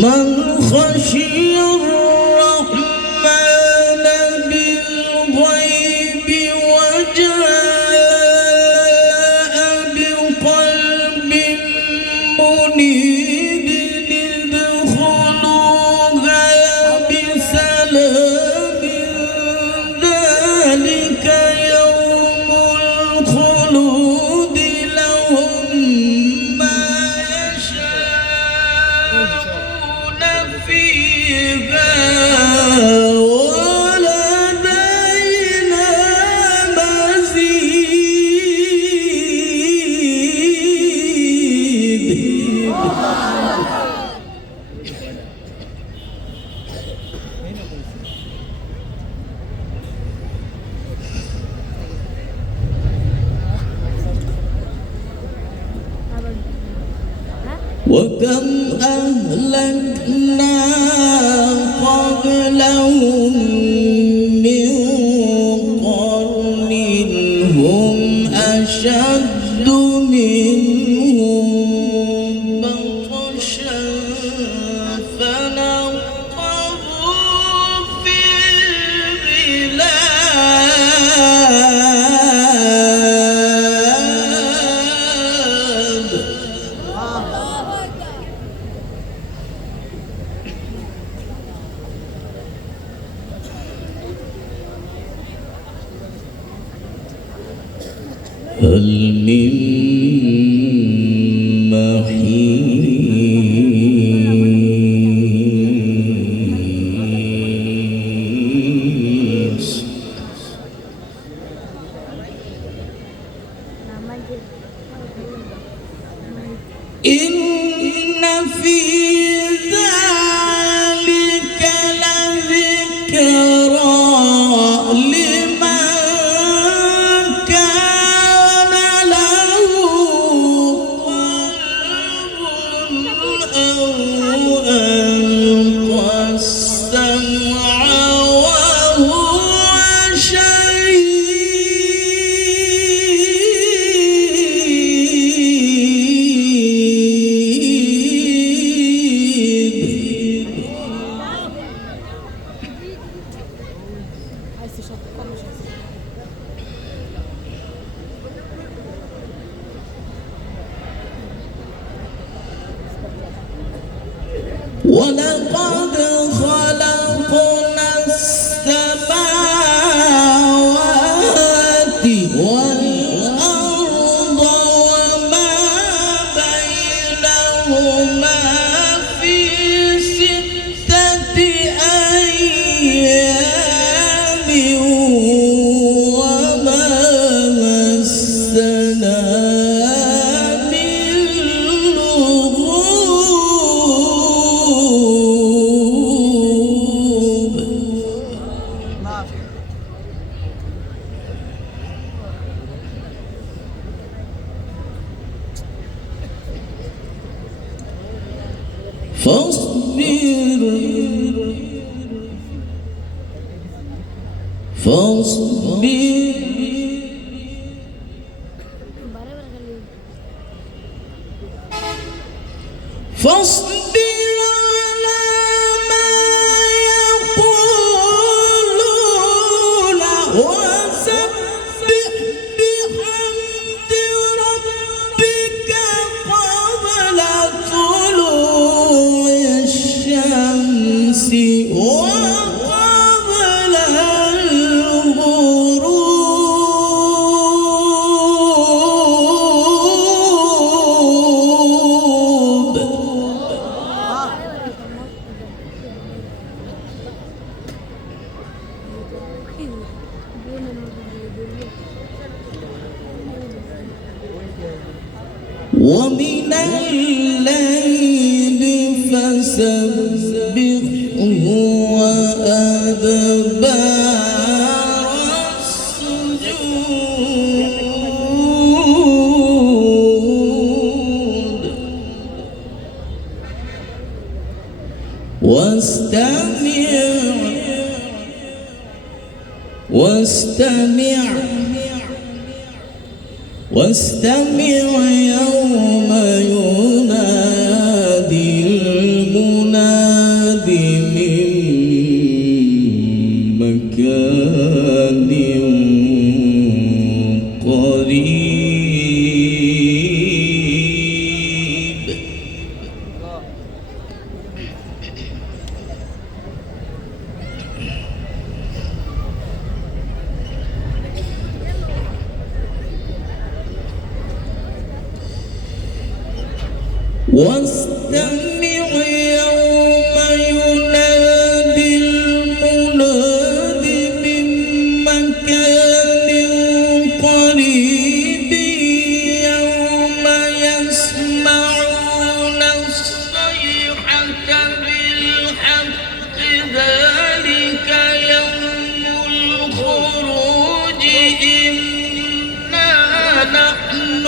من خشي الرحمن بالغيب وجاء بقلب منيب ادخلوها بسلام ذلك يوم الخلود لهم ما يشاءون فيها ولدينا مزيد. وكم أهلكنا قبلهم من قرن هم أشد منهم بطشا فنقبوا في البلاد. هل من محيص إن في ذلك لذكرى لمن كان له قلب أو ألقى السمع وهو شهيد. ولقد خلقنا السماوات والأرض وما بينهما في 6 أيام وما مسنا من لغوب. فاصبر على ما يقولون وسبح بحمد ربك قبل طلوع الشمس وقبل الغروب. ومن الليل فسبحه وأدبار السجود واستمع يوم ينادي المناد من مكان قريب واستمع يوم ينادي المناد من مكان قريب يوم يسمعون الصيحة بالحق ذلك يوم الخروج إنا نحن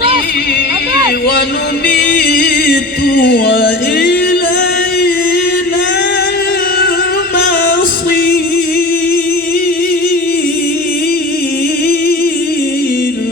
نحيي ونميت وإلينا المصير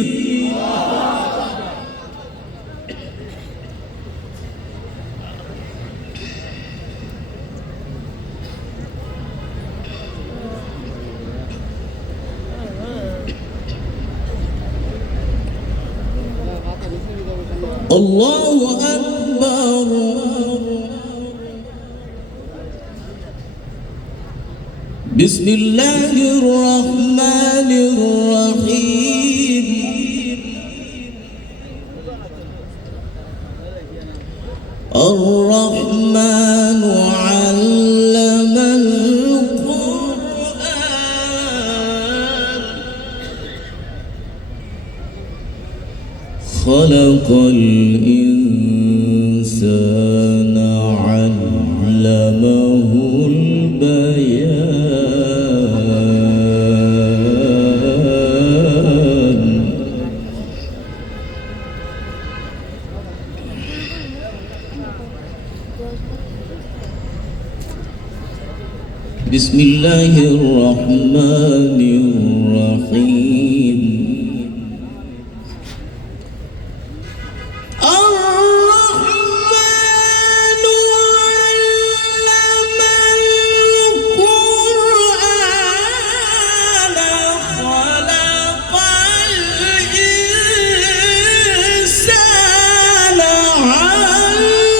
الله أكبر بسم الله الرحمن الرحيم الرحمن علم القرآن خلق الإنسان علمه البيان بسم الله الرحمن الرحيم الرحمن علم القرآن خلق الإنسان علمه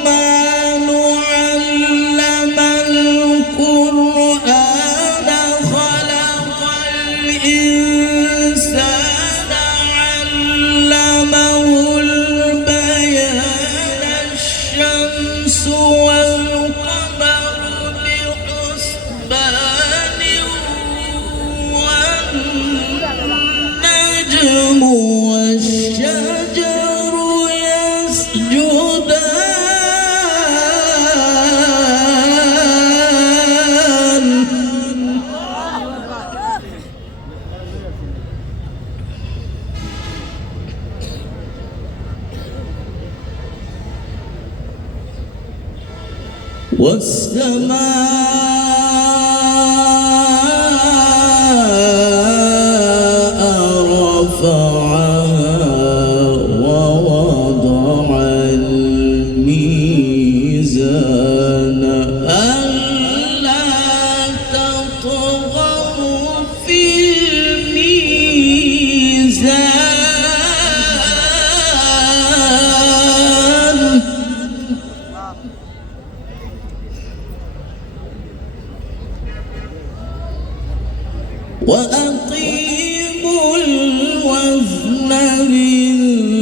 الرحمن علم القرآن خلق الإنسان علمه البيان الشمس والقمر بحسبان والنجم والشجر يسجدان والسماء رفعها ووضع الميزان ألا تطغوا في الميزان وأقيموا الوزن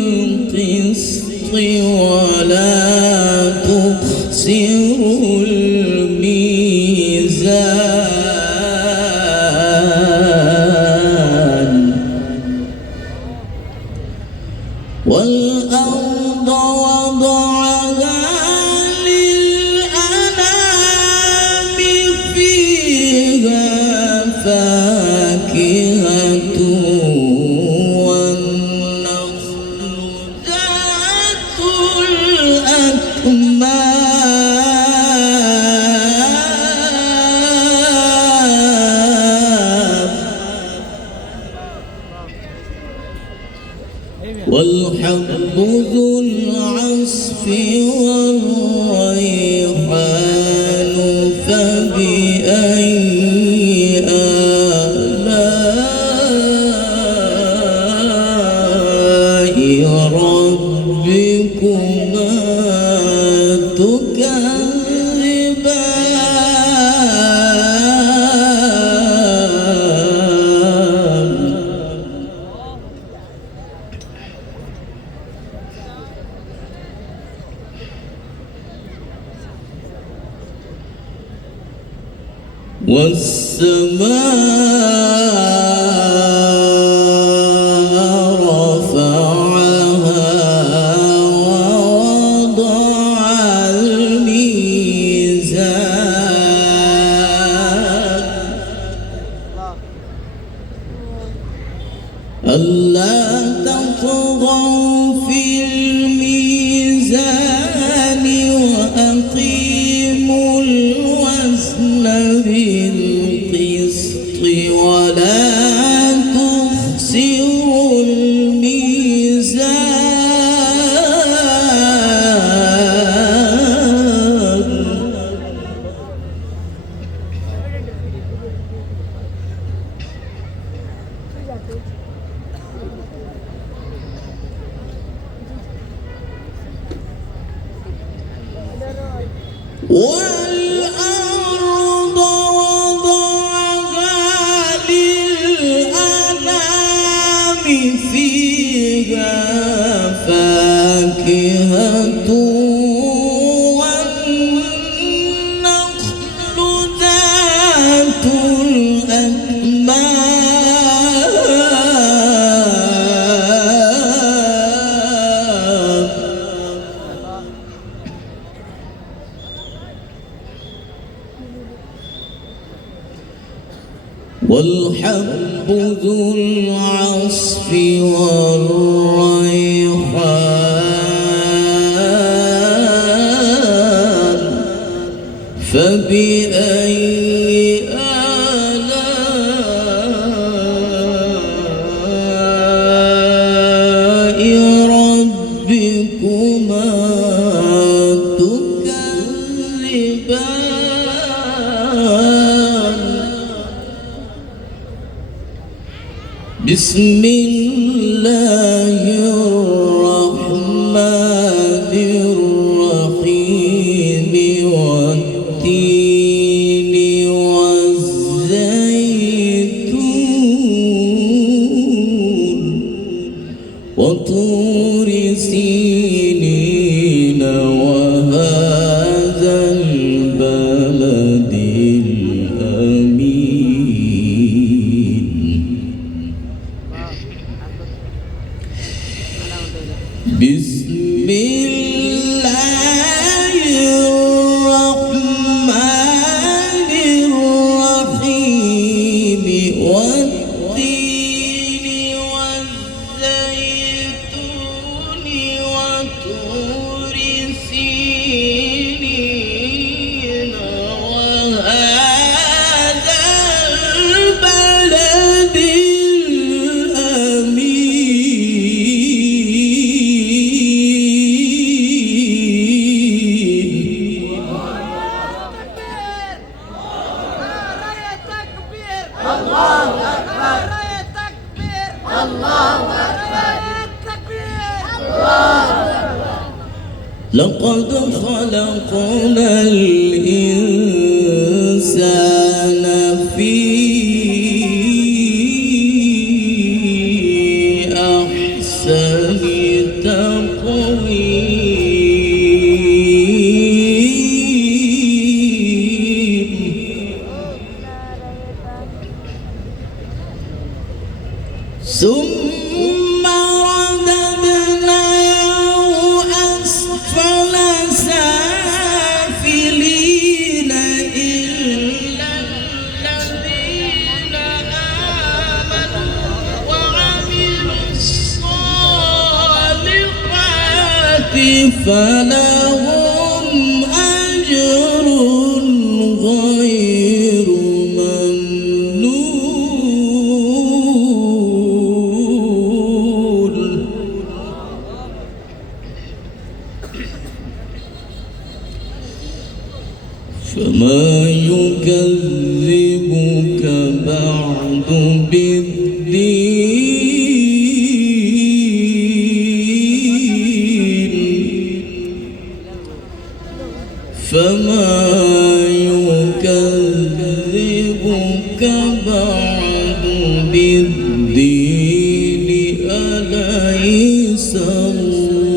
بالقسط ولا تخسروا الميزان والأرض وضعها للأنام فيها فاكهة والنخل ذات الأكمام والحب ذو العصف والريحان فبأي آلاء ربكما تكذبان والسماء رفعها ووضع الميزان ألا تطغوا في الميزان وأقيموا الوزن بالقسط ولا تخسروا الميزان والأرض وضعها للأنام فيها فاكهة والنخل ذات الأكمام والحب ذو العصف والريحان فبأي آلاء ربكما تكذبان بسم الله الرحمن الرحيم والتين والزيتون وطور سينين وهذا البلد الأمين بسم الله الرحمن الرحيم والتين والزيتون وطور سينين وهذا البلد لقد خلقنا الإنسان في ثم رددناه أسفل سافلين إلا الذين آمنوا وعملوا الصالحات فلهم أجر غير ممنون. فما يكذبك بعد بالدين فما يكذبك بعد بالدين أليس الله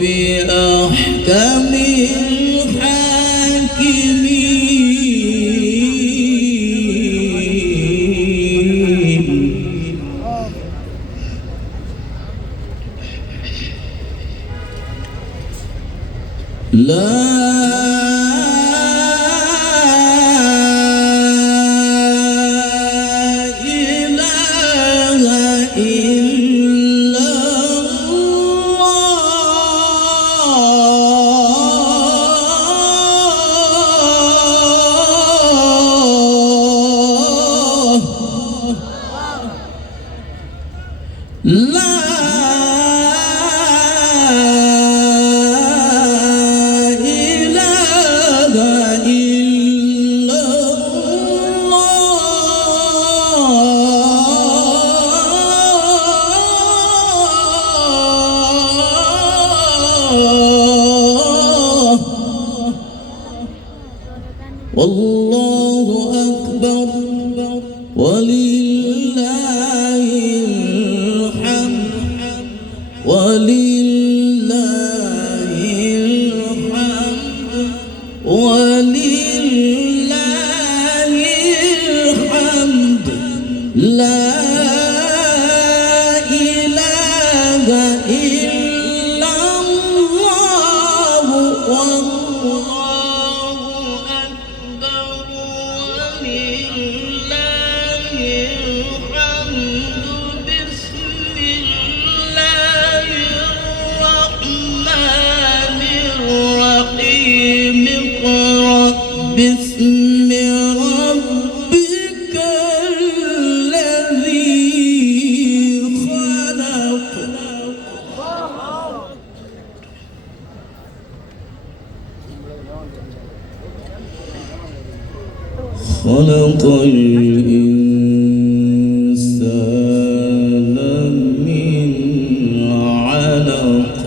بأحكم الحاكمين. لا إله إلا الله. لا والله أكبر ولله الحمد ولله الحمد ولله الحمد. لا إله إلا الله والله أكبر ولله الحمد. بسم الله الرحمن الرحيم. اقرأ باسم ربك الذي خلق. خلق الإنسان من علق.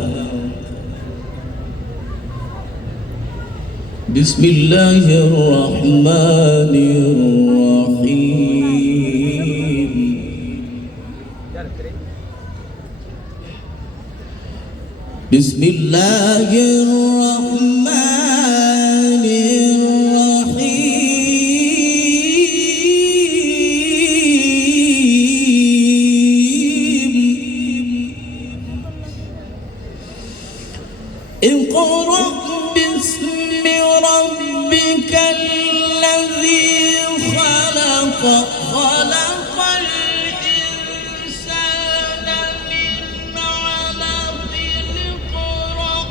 بسم الله الرحمن الرحيم. بسم الله الرحمن الرحيم. اقرأ باسم ربك الذي خلق. خلق الإنسان من علق. اقرأ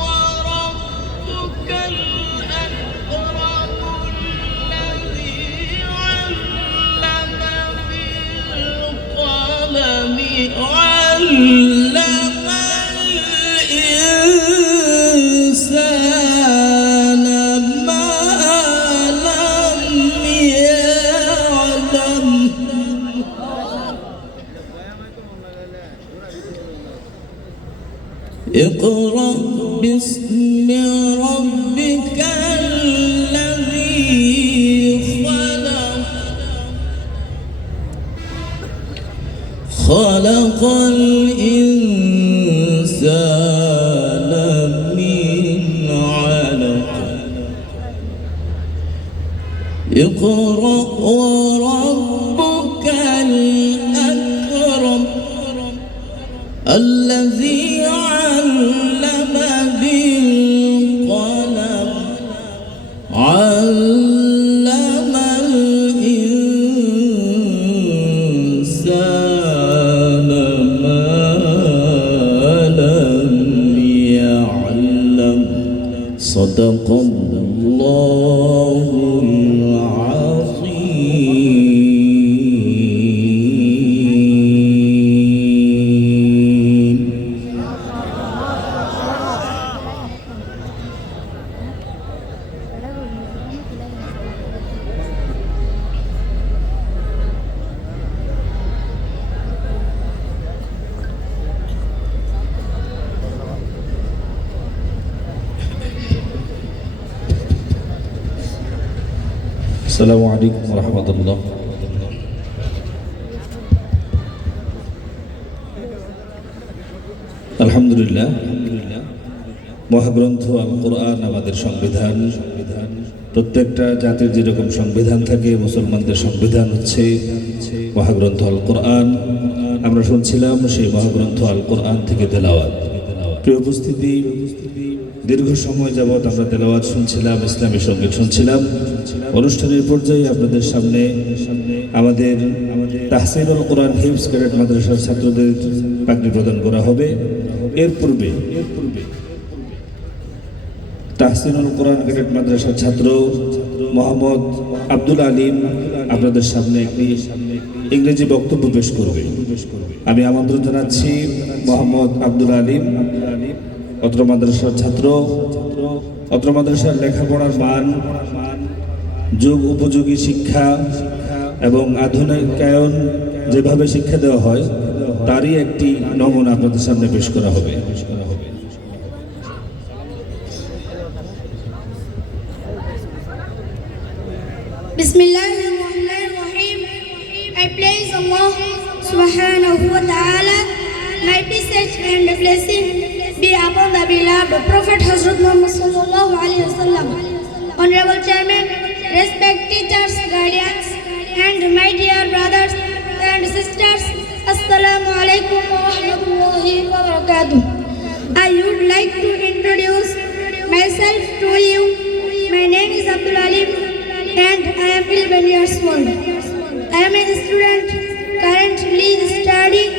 وربك الأكرم الذي علم بالقلم. علم الإنسان ما لم يعلم. اقرأ باسم ربك الذي خلق. خلق الإنسان من علق. اقرأ وربك আসসালামু আলাইকুম রহমতুল্লাহ। আলহামদুলিল্লাহ, মহাগ্রন্থ আল কোরআন আমাদের সংবিধান। প্রত্যেকটা জাতির যেরকম সংবিধান থাকে, মুসলমানদের সংবিধান হচ্ছে মহাগ্রন্থ আল কোরআন। আমরা শুনছিলাম সেই মহাগ্রন্থ আল কোরআন থেকে তেলাওয়াত। প্রিয় উপস্থিতি, দীর্ঘ সময় যাবৎ আমরা তেলাওয়াত শুনছিলাম, ইসলামী সঙ্গীত শুনছিলাম। অনুষ্ঠানের পর্যায়ে আপনাদের সামনে আমাদের তাহসিনুল কোরআন হিফজ ক্যাডেট মাদ্রাসার ছাত্রদের পাগড়ি প্রদান করা হবে। এর পূর্বে তাহসিনুল কোরআন ক্যাডেট মাদ্রাসার ছাত্র মোহাম্মদ আব্দুল আলিম আপনাদের সামনে একটি ইংরেজি বক্তব্য পেশ করবে। আমি আমন্ত্রণ জানাচ্ছি মোহাম্মদ আব্দুল আলিম, অত্র মাদ্রাসার ছাত্র। অত্র মাদ্রাসার লেখাপড়ার মান, যুগ উপযোগী শিক্ষা এবং আধুনিকায়ন যেভাবে শিক্ষা দেওয়া হয় তারই একটি নমুনা আপনাদের সামনে পেশ করা হবে। Bismillahirrahmanirrahim. I praise Allah subhanahu wa ta'ala. My peace and blessing be upon the beloved Prophet Hazrat Muhammad sallallahu alaihi wasallam. Honorable Chairman, respect teachers, guardians, and my dear brothers and sisters. Assalamu alaikum wa rahmatullahi wa barakatuh. I would like to introduce myself to you. My name is Abdul Alim and I am 11 years old. I am a student currently studying